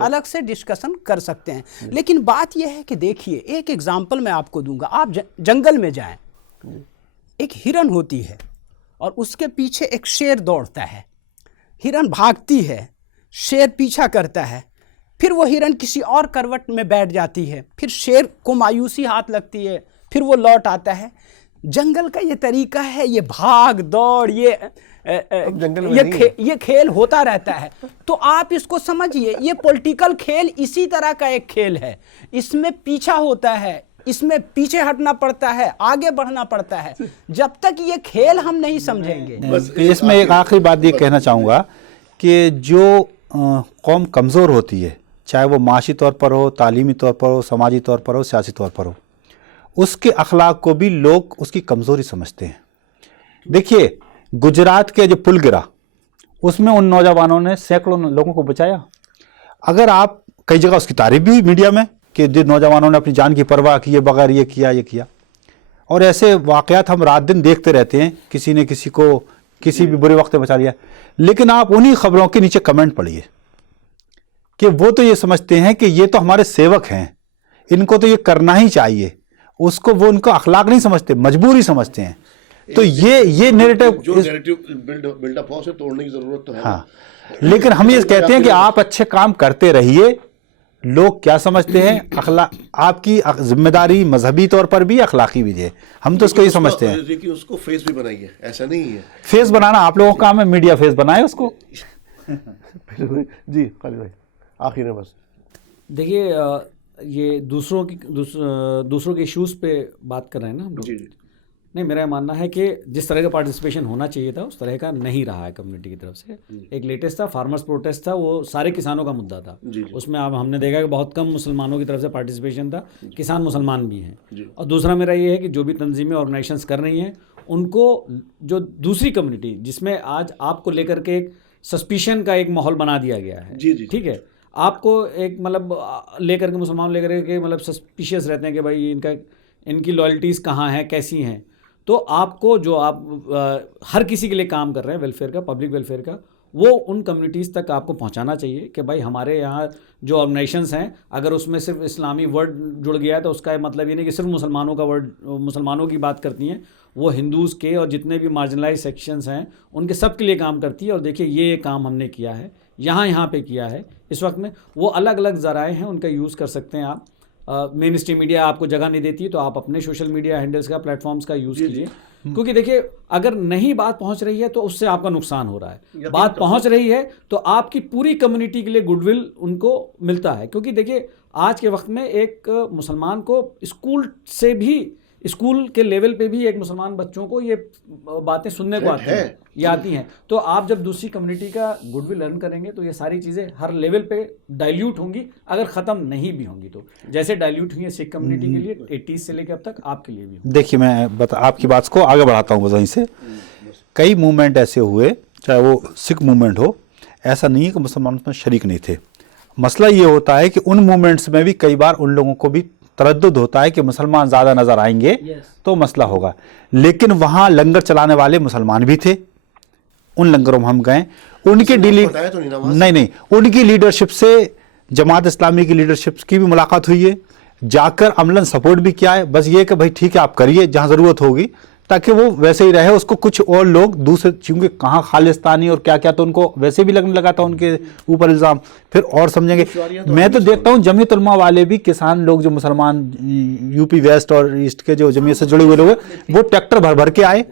अलग से डिस्कशन कर सकते हैं। लेकिन बात यह है कि देखिए, एक एग्जांपल मैं आपको दूंगा। आप जंगल में जाएं, एक हिरन होती है और उसके पीछे एक शेर दौड़ता है, हिरन भागती है, शेर पीछा करता है, फिर वो हिरन किसी और करवट में बैठ जाती है, फिर शेर को मायूसी हाथ लगती है, फिर वो लौट आता है। जंगल का ये तरीका है, ये भाग दौड़, ये खेल होता रहता है। तो आप इसको समझिए, ये पॉलिटिकल खेल इसी तरह का एक खेल है। इसमें पीछा होता है, इसमें पीछे हटना पड़ता है, आगे बढ़ना पड़ता है। जब तक ये खेल हम नहीं समझेंगे। इसमें एक आखिरी बात ये कहना चाहूँगा कि जो कौम कमज़ोर होती है, चाहे वो माशी तौर पर हो, तालीमी तौर पर हो, समाजी तौर पर हो, सियासी तौर पर हो, उसके अखलाक को भी लोग उसकी कमज़ोरी समझते हैं। देखिए, गुजरात के जो पुल गिरा, उसमें उन नौजवानों ने सैकड़ों लोगों को बचाया। अगर आप, कई जगह उसकी तारीफ भी हुई मीडिया में कि जो नौजवानों ने अपनी जान की परवाह किए बगैर ये किया, और ऐसे वाक़यात हम रात दिन देखते रहते हैं, किसी ने किसी को किसी भी बुरे वक्त में बचा लिया। लेकिन आप उन्हीं खबरों के नीचे कमेंट पढ़िए कि वो तो ये समझते हैं कि ये तो हमारे सेवक हैं, इनको तो ये करना ही चाहिए, उसको वो उनका अखलाक नहीं समझते, मजबूरी समझते हैं। तो ये नैरेटिव, जो नैरेटिव बिल्डअप हो उसे तोड़ने की जरूरत तो है। हाँ, लेकिन हम ये कहते हैं कि आप अच्छे काम करते रहिए। लोग क्या समझते हैं, अखलाक आपकी जिम्मेदारी मजहबी तौर पर भी, अखलाकी भी है, हम तो उसको ये समझते हैं। लेकिन उसको फेस भी बनाइए, ऐसा नहीं है फेस बनाना आप लोगों का काम है, मीडिया फेस बनाए उसको। जी खालिद भाई, आखिर में बस देखिए, ये दूसरों के इश्यूज़ पे बात कर रहे हैं ना हम लोग। जी जी नहीं, मेरा मानना है कि जिस तरह का पार्टिसिपेशन होना चाहिए था उस तरह का नहीं रहा है कम्युनिटी की तरफ से। एक लेटेस्ट था, फार्मर्स प्रोटेस्ट था, वो सारे किसानों का मुद्दा था। जी, जी। उसमें अब हमने देखा कि बहुत कम मुसलमानों की तरफ से पार्टिसिपेशन था, किसान मुसलमान भी हैं। जी। और दूसरा मेरा ये है कि जो भी तंजीमें ऑर्गेनाइजेशंस कर रही हैं, उनको जो दूसरी कम्युनिटी जिसमें आज आपको लेकर के एक सस्पिशन का एक माहौल बना दिया गया है। जी, जी। ठीक है, आपको एक मतलब लेकर के मुसलमान लेकर के मतलब सस्पिशियस रहते हैं कि भाई इनकी लॉयल्टीज़ कहाँ हैं, कैसी हैं। तो आपको जो आप हर किसी के लिए काम कर रहे हैं, वेलफेयर का, पब्लिक वेलफेयर का, वो उन कम्युनिटीज़ तक आपको पहुंचाना चाहिए कि भाई हमारे यहाँ जो ऑर्गेनाइजेशंस हैं, अगर उसमें सिर्फ इस्लामी वर्ड जुड़ गया है तो उसका मतलब ये नहीं कि सिर्फ मुसलमानों का वर्ड, मुसलमानों की बात करती हैं, वो हिंदूज़ के और जितने भी मार्जिनलाइज सेक्शंस हैं उनके सब के लिए काम करती है। और देखिए, ये काम हमने किया है, यहाँ पे किया है। इस वक्त में वो अलग अलग ज़राए हैं, उनका यूज़ कर सकते हैं आप। मेन स्ट्रीम मीडिया आपको जगह नहीं देती, तो आप अपने सोशल मीडिया हैंडल्स का, प्लेटफॉर्म्स का यूज़ कीजिए। क्योंकि देखिए, अगर नहीं बात पहुंच रही है तो उससे आपका नुकसान हो रहा है। बात पहुंच रही है तो आपकी पूरी कम्युनिटी के लिए गुडविल उनको मिलता है। क्योंकि देखिए, आज के वक्त में एक मुसलमान को स्कूल के लेवल पे भी एक मुसलमान बच्चों को ये बातें सुनने को आती हैं, ये आती हैं। तो आप जब दूसरी कम्युनिटी का गुडविल अर्न करेंगे तो ये सारी चीज़ें हर लेवल पे डाइल्यूट होंगी, अगर ख़त्म नहीं भी होंगी तो। जैसे डाइल्यूट हुई है सिख कम्युनिटी के लिए 80s से लेकर अब तक, आपके लिए भी। देखिए, मैं आपकी बात को आगे बढ़ाता हूँ वहीं से। कई मूवमेंट ऐसे हुए, चाहे वो सिख मूवमेंट हो, ऐसा नहीं है कि मुसलमान उसमें शरीक नहीं थे। मसला ये होता है कि उन मूवमेंट्स में भी कई बार उन लोगों को भी तरद्दुद होता है कि मुसलमान ज़्यादा नज़र आएंगे तो मसला होगा। लेकिन वहाँ लंगर चलाने वाले मुसलमान भी थे, उन लंगरों में हम गए, उनकी नहीं, उनकी लीडरशिप से, जमात इस्लामी की लीडरशिप की भी मुलाकात हुई है, जाकर अमलन सपोर्ट भी किया है। बस ये कि भाई ठीक है, आप करिए जहाँ ज़रूरत होगी, ताकि वो वैसे ही रहे। उसको कुछ और लोग दूसरे, चूंकि कहाँ खालिस्तानी और क्या क्या, तो उनको वैसे भी लगने लगा था उनके ऊपर इल्ज़ाम, फिर और समझेंगे। मैं तो देखता हूँ जमीयत उलमा वाले भी, किसान लोग जो मुसलमान यूपी वेस्ट और ईस्ट के जो जमीयत से जुड़े हुए लोग हैं, वो ट्रैक्टर भर भर के आए।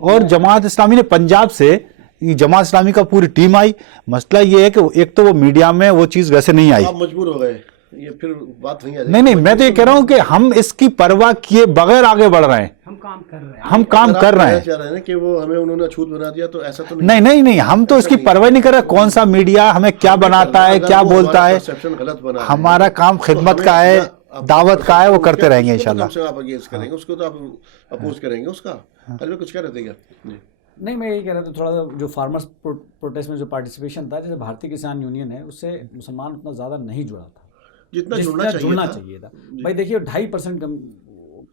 और जमात इस्लामी ने पंजाब से, जमात इस्लामी का पूरी टीम आई। मसला ये है कि एक तो वो मीडिया में वो चीज़ वैसे नहीं आई, आप मजबूर हो गए, ये फिर बात नहीं, मैं तो ये कह रहा हूं कि हम इसकी परवाह किए बगैर आगे बढ़ रहे हैं। हम काम कर रहे हैं, हम काम कर रहे हैं। चाह रहे हैं कि वो हमें उन्होंने अछूत बना दिया, तो ऐसा तो नहीं, हम तो इसकी परवाह नहीं कर रहे कौन सा मीडिया हमें क्या बनाता है, क्या बोलता है। हमारा काम खिदमत का है, दावत का है, वो करते रहेंगे इंशाल्लाह। आप अगेंस्ट करेंगे उसको, तो आप अपोज करेंगे उसका। अरे कुछ कह रहे थे क्या? नहीं, मैं यही कह रहा था, थोड़ा सा जो फार्मर्स प्रोटेस्ट में जो पार्टिसिपेशन था, जैसे भारतीय किसान यूनियन है, उससे मुसलमान उतना ज़्यादा नहीं जुड़ा था जितना जुड़ना चाहिए था। भाई देखिए, 2.5%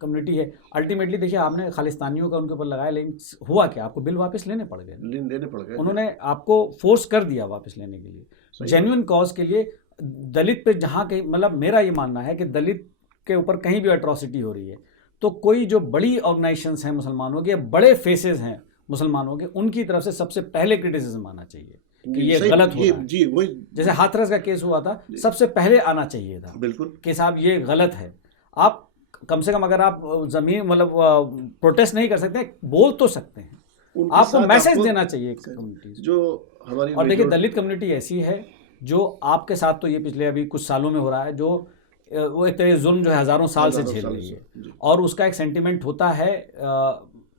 कम्युनिटी है। अल्टीमेटली देखिए, आपने खालिस्तानियों का उनके ऊपर लगाया, लेकिन हुआ क्या, आपको बिल वापस लेने पड़ गए। उन्होंने आपको फोर्स कर दिया वापस लेने के लिए, जेन्युइन कॉज के लिए। दलित पे जहाँ कहीं, मतलब मेरा ये मानना है कि दलित के ऊपर कहीं भी अट्रॉसिटी हो रही है, तो कोई जो बड़ी ऑर्गेनाइजेशंस हैं मुसलमानों के, बड़े फेसेस हैं मुसलमानों के, उनकी तरफ से सबसे पहले क्रिटिसिज्म आना चाहिए कि ये गलत हो रहा है। जी, वही जैसे हाथरस का केस हुआ था, सबसे पहले आना चाहिए था बिल्कुल कि साहब ये गलत है। आप कम से कम, अगर आप जमीन मतलब प्रोटेस्ट नहीं कर सकते, बोल तो सकते हैं, आपको मैसेज देना चाहिए कम्युनिटीज जो हमारी। और देखिए, दलित कम्युनिटी ऐसी है जो आपके साथ, तो ये पिछले अभी कुछ सालों में हो रहा है, जो वो एक तरह जुल्म जो है हज़ारों साल से झेल रही है, और उसका एक सेंटिमेंट होता है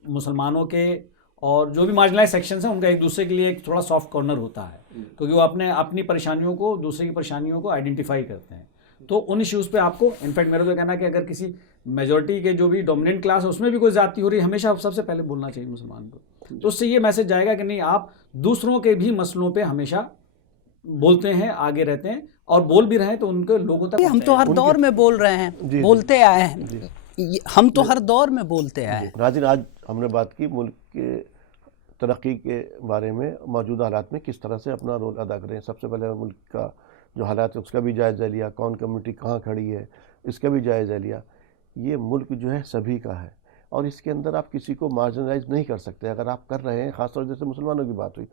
मुसलमानों के और जो भी मार्जिनलाइज सेक्शंस हैं उनका एक दूसरे के लिए एक थोड़ा सॉफ्ट कॉर्नर होता है, क्योंकि वो अपनी परेशानियों को, दूसरे की परेशानियों को आइडेंटिफाई करते हैं। तो उन इश्यूज़ पे आपको, इनफैक्ट मेरा तो कहना है कि अगर किसी मेजॉरिटी के जो भी डोमिनेंट क्लास है उसमें भी कोई जाति हो रही है, हमेशा सबसे पहले बोलना चाहिए मुसलमान को। तो उससे ये मैसेज जाएगा कि नहीं, आप दूसरों के भी मसलों पे हमेशा बोलते हैं, आगे रहते हैं, और बोल भी रहे हैं तो उनके लोगों तक हम तो हर दौर में बोल रहे हैं, जी, बोलते आए हैं, हम तो हर दौर में बोलते आए हैं। नाज़रीन, आज हमने बात की मुल्क के तरक्की के बारे में, मौजूदा हालात में किस तरह से अपना रोल अदा करें। सबसे पहले मुल्क का जो हालात है उसका भी जायज़ा लिया, कौन कम्युनिटी कहाँ खड़ी है इसका भी जायज़ा लिया। ये मुल्क जो है सभी का है और इसके अंदर आप किसी को मार्जिनलाइज नहीं कर सकते। अगर आप कर रहे हैं, ख़ासतौर जैसे मुसलमानों की बात हुई,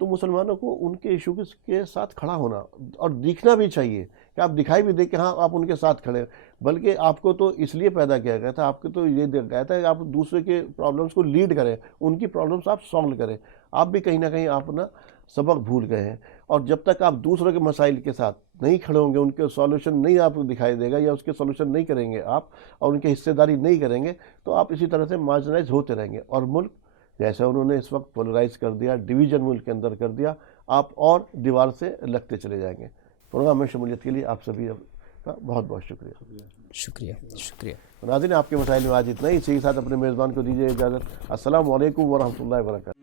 तो मुसलमानों को उनके इशू के साथ खड़ा होना और दिखना भी चाहिए कि आप दिखाई भी दे कि हाँ आप उनके साथ खड़े। बल्कि आपको तो इसलिए पैदा किया गया था, आपको तो ये दिया गया था कि आप दूसरे के प्रॉब्लम्स को लीड करें, उनकी प्रॉब्लम्स आप सॉल्व करें। आप भी कहीं ना कहीं अपना सबक भूल गए हैं और जब तक आप दूसरों के मसाइल के साथ नहीं खड़े होंगे, उनके सॉल्यूशन नहीं आपको दिखाई देगा या उसके सॉल्यूशन नहीं करेंगे आप और उनकी हिस्सेदारी नहीं करेंगे, तो आप इसी तरह से मार्जिनाइज होते रहेंगे। और मुल्क जैसे उन्होंने इस वक्त पोलराइज कर दिया, डिवीजन मुल्क के अंदर कर दिया, आप और दीवार से लगते चले जाएंगे। प्रोग्राम में शमूलियत के लिए आप सभी का बहुत बहुत शुक्रिया। शुक्रिया, शुक्रिया। नाज़रीन, आपके मसाइल में आज इतना ही। इसी के साथ अपने मेज़बान को दीजिए इजाज़त। अस्सलामु अलैकुम वरहमतुल्लाहि वबरकातुहू।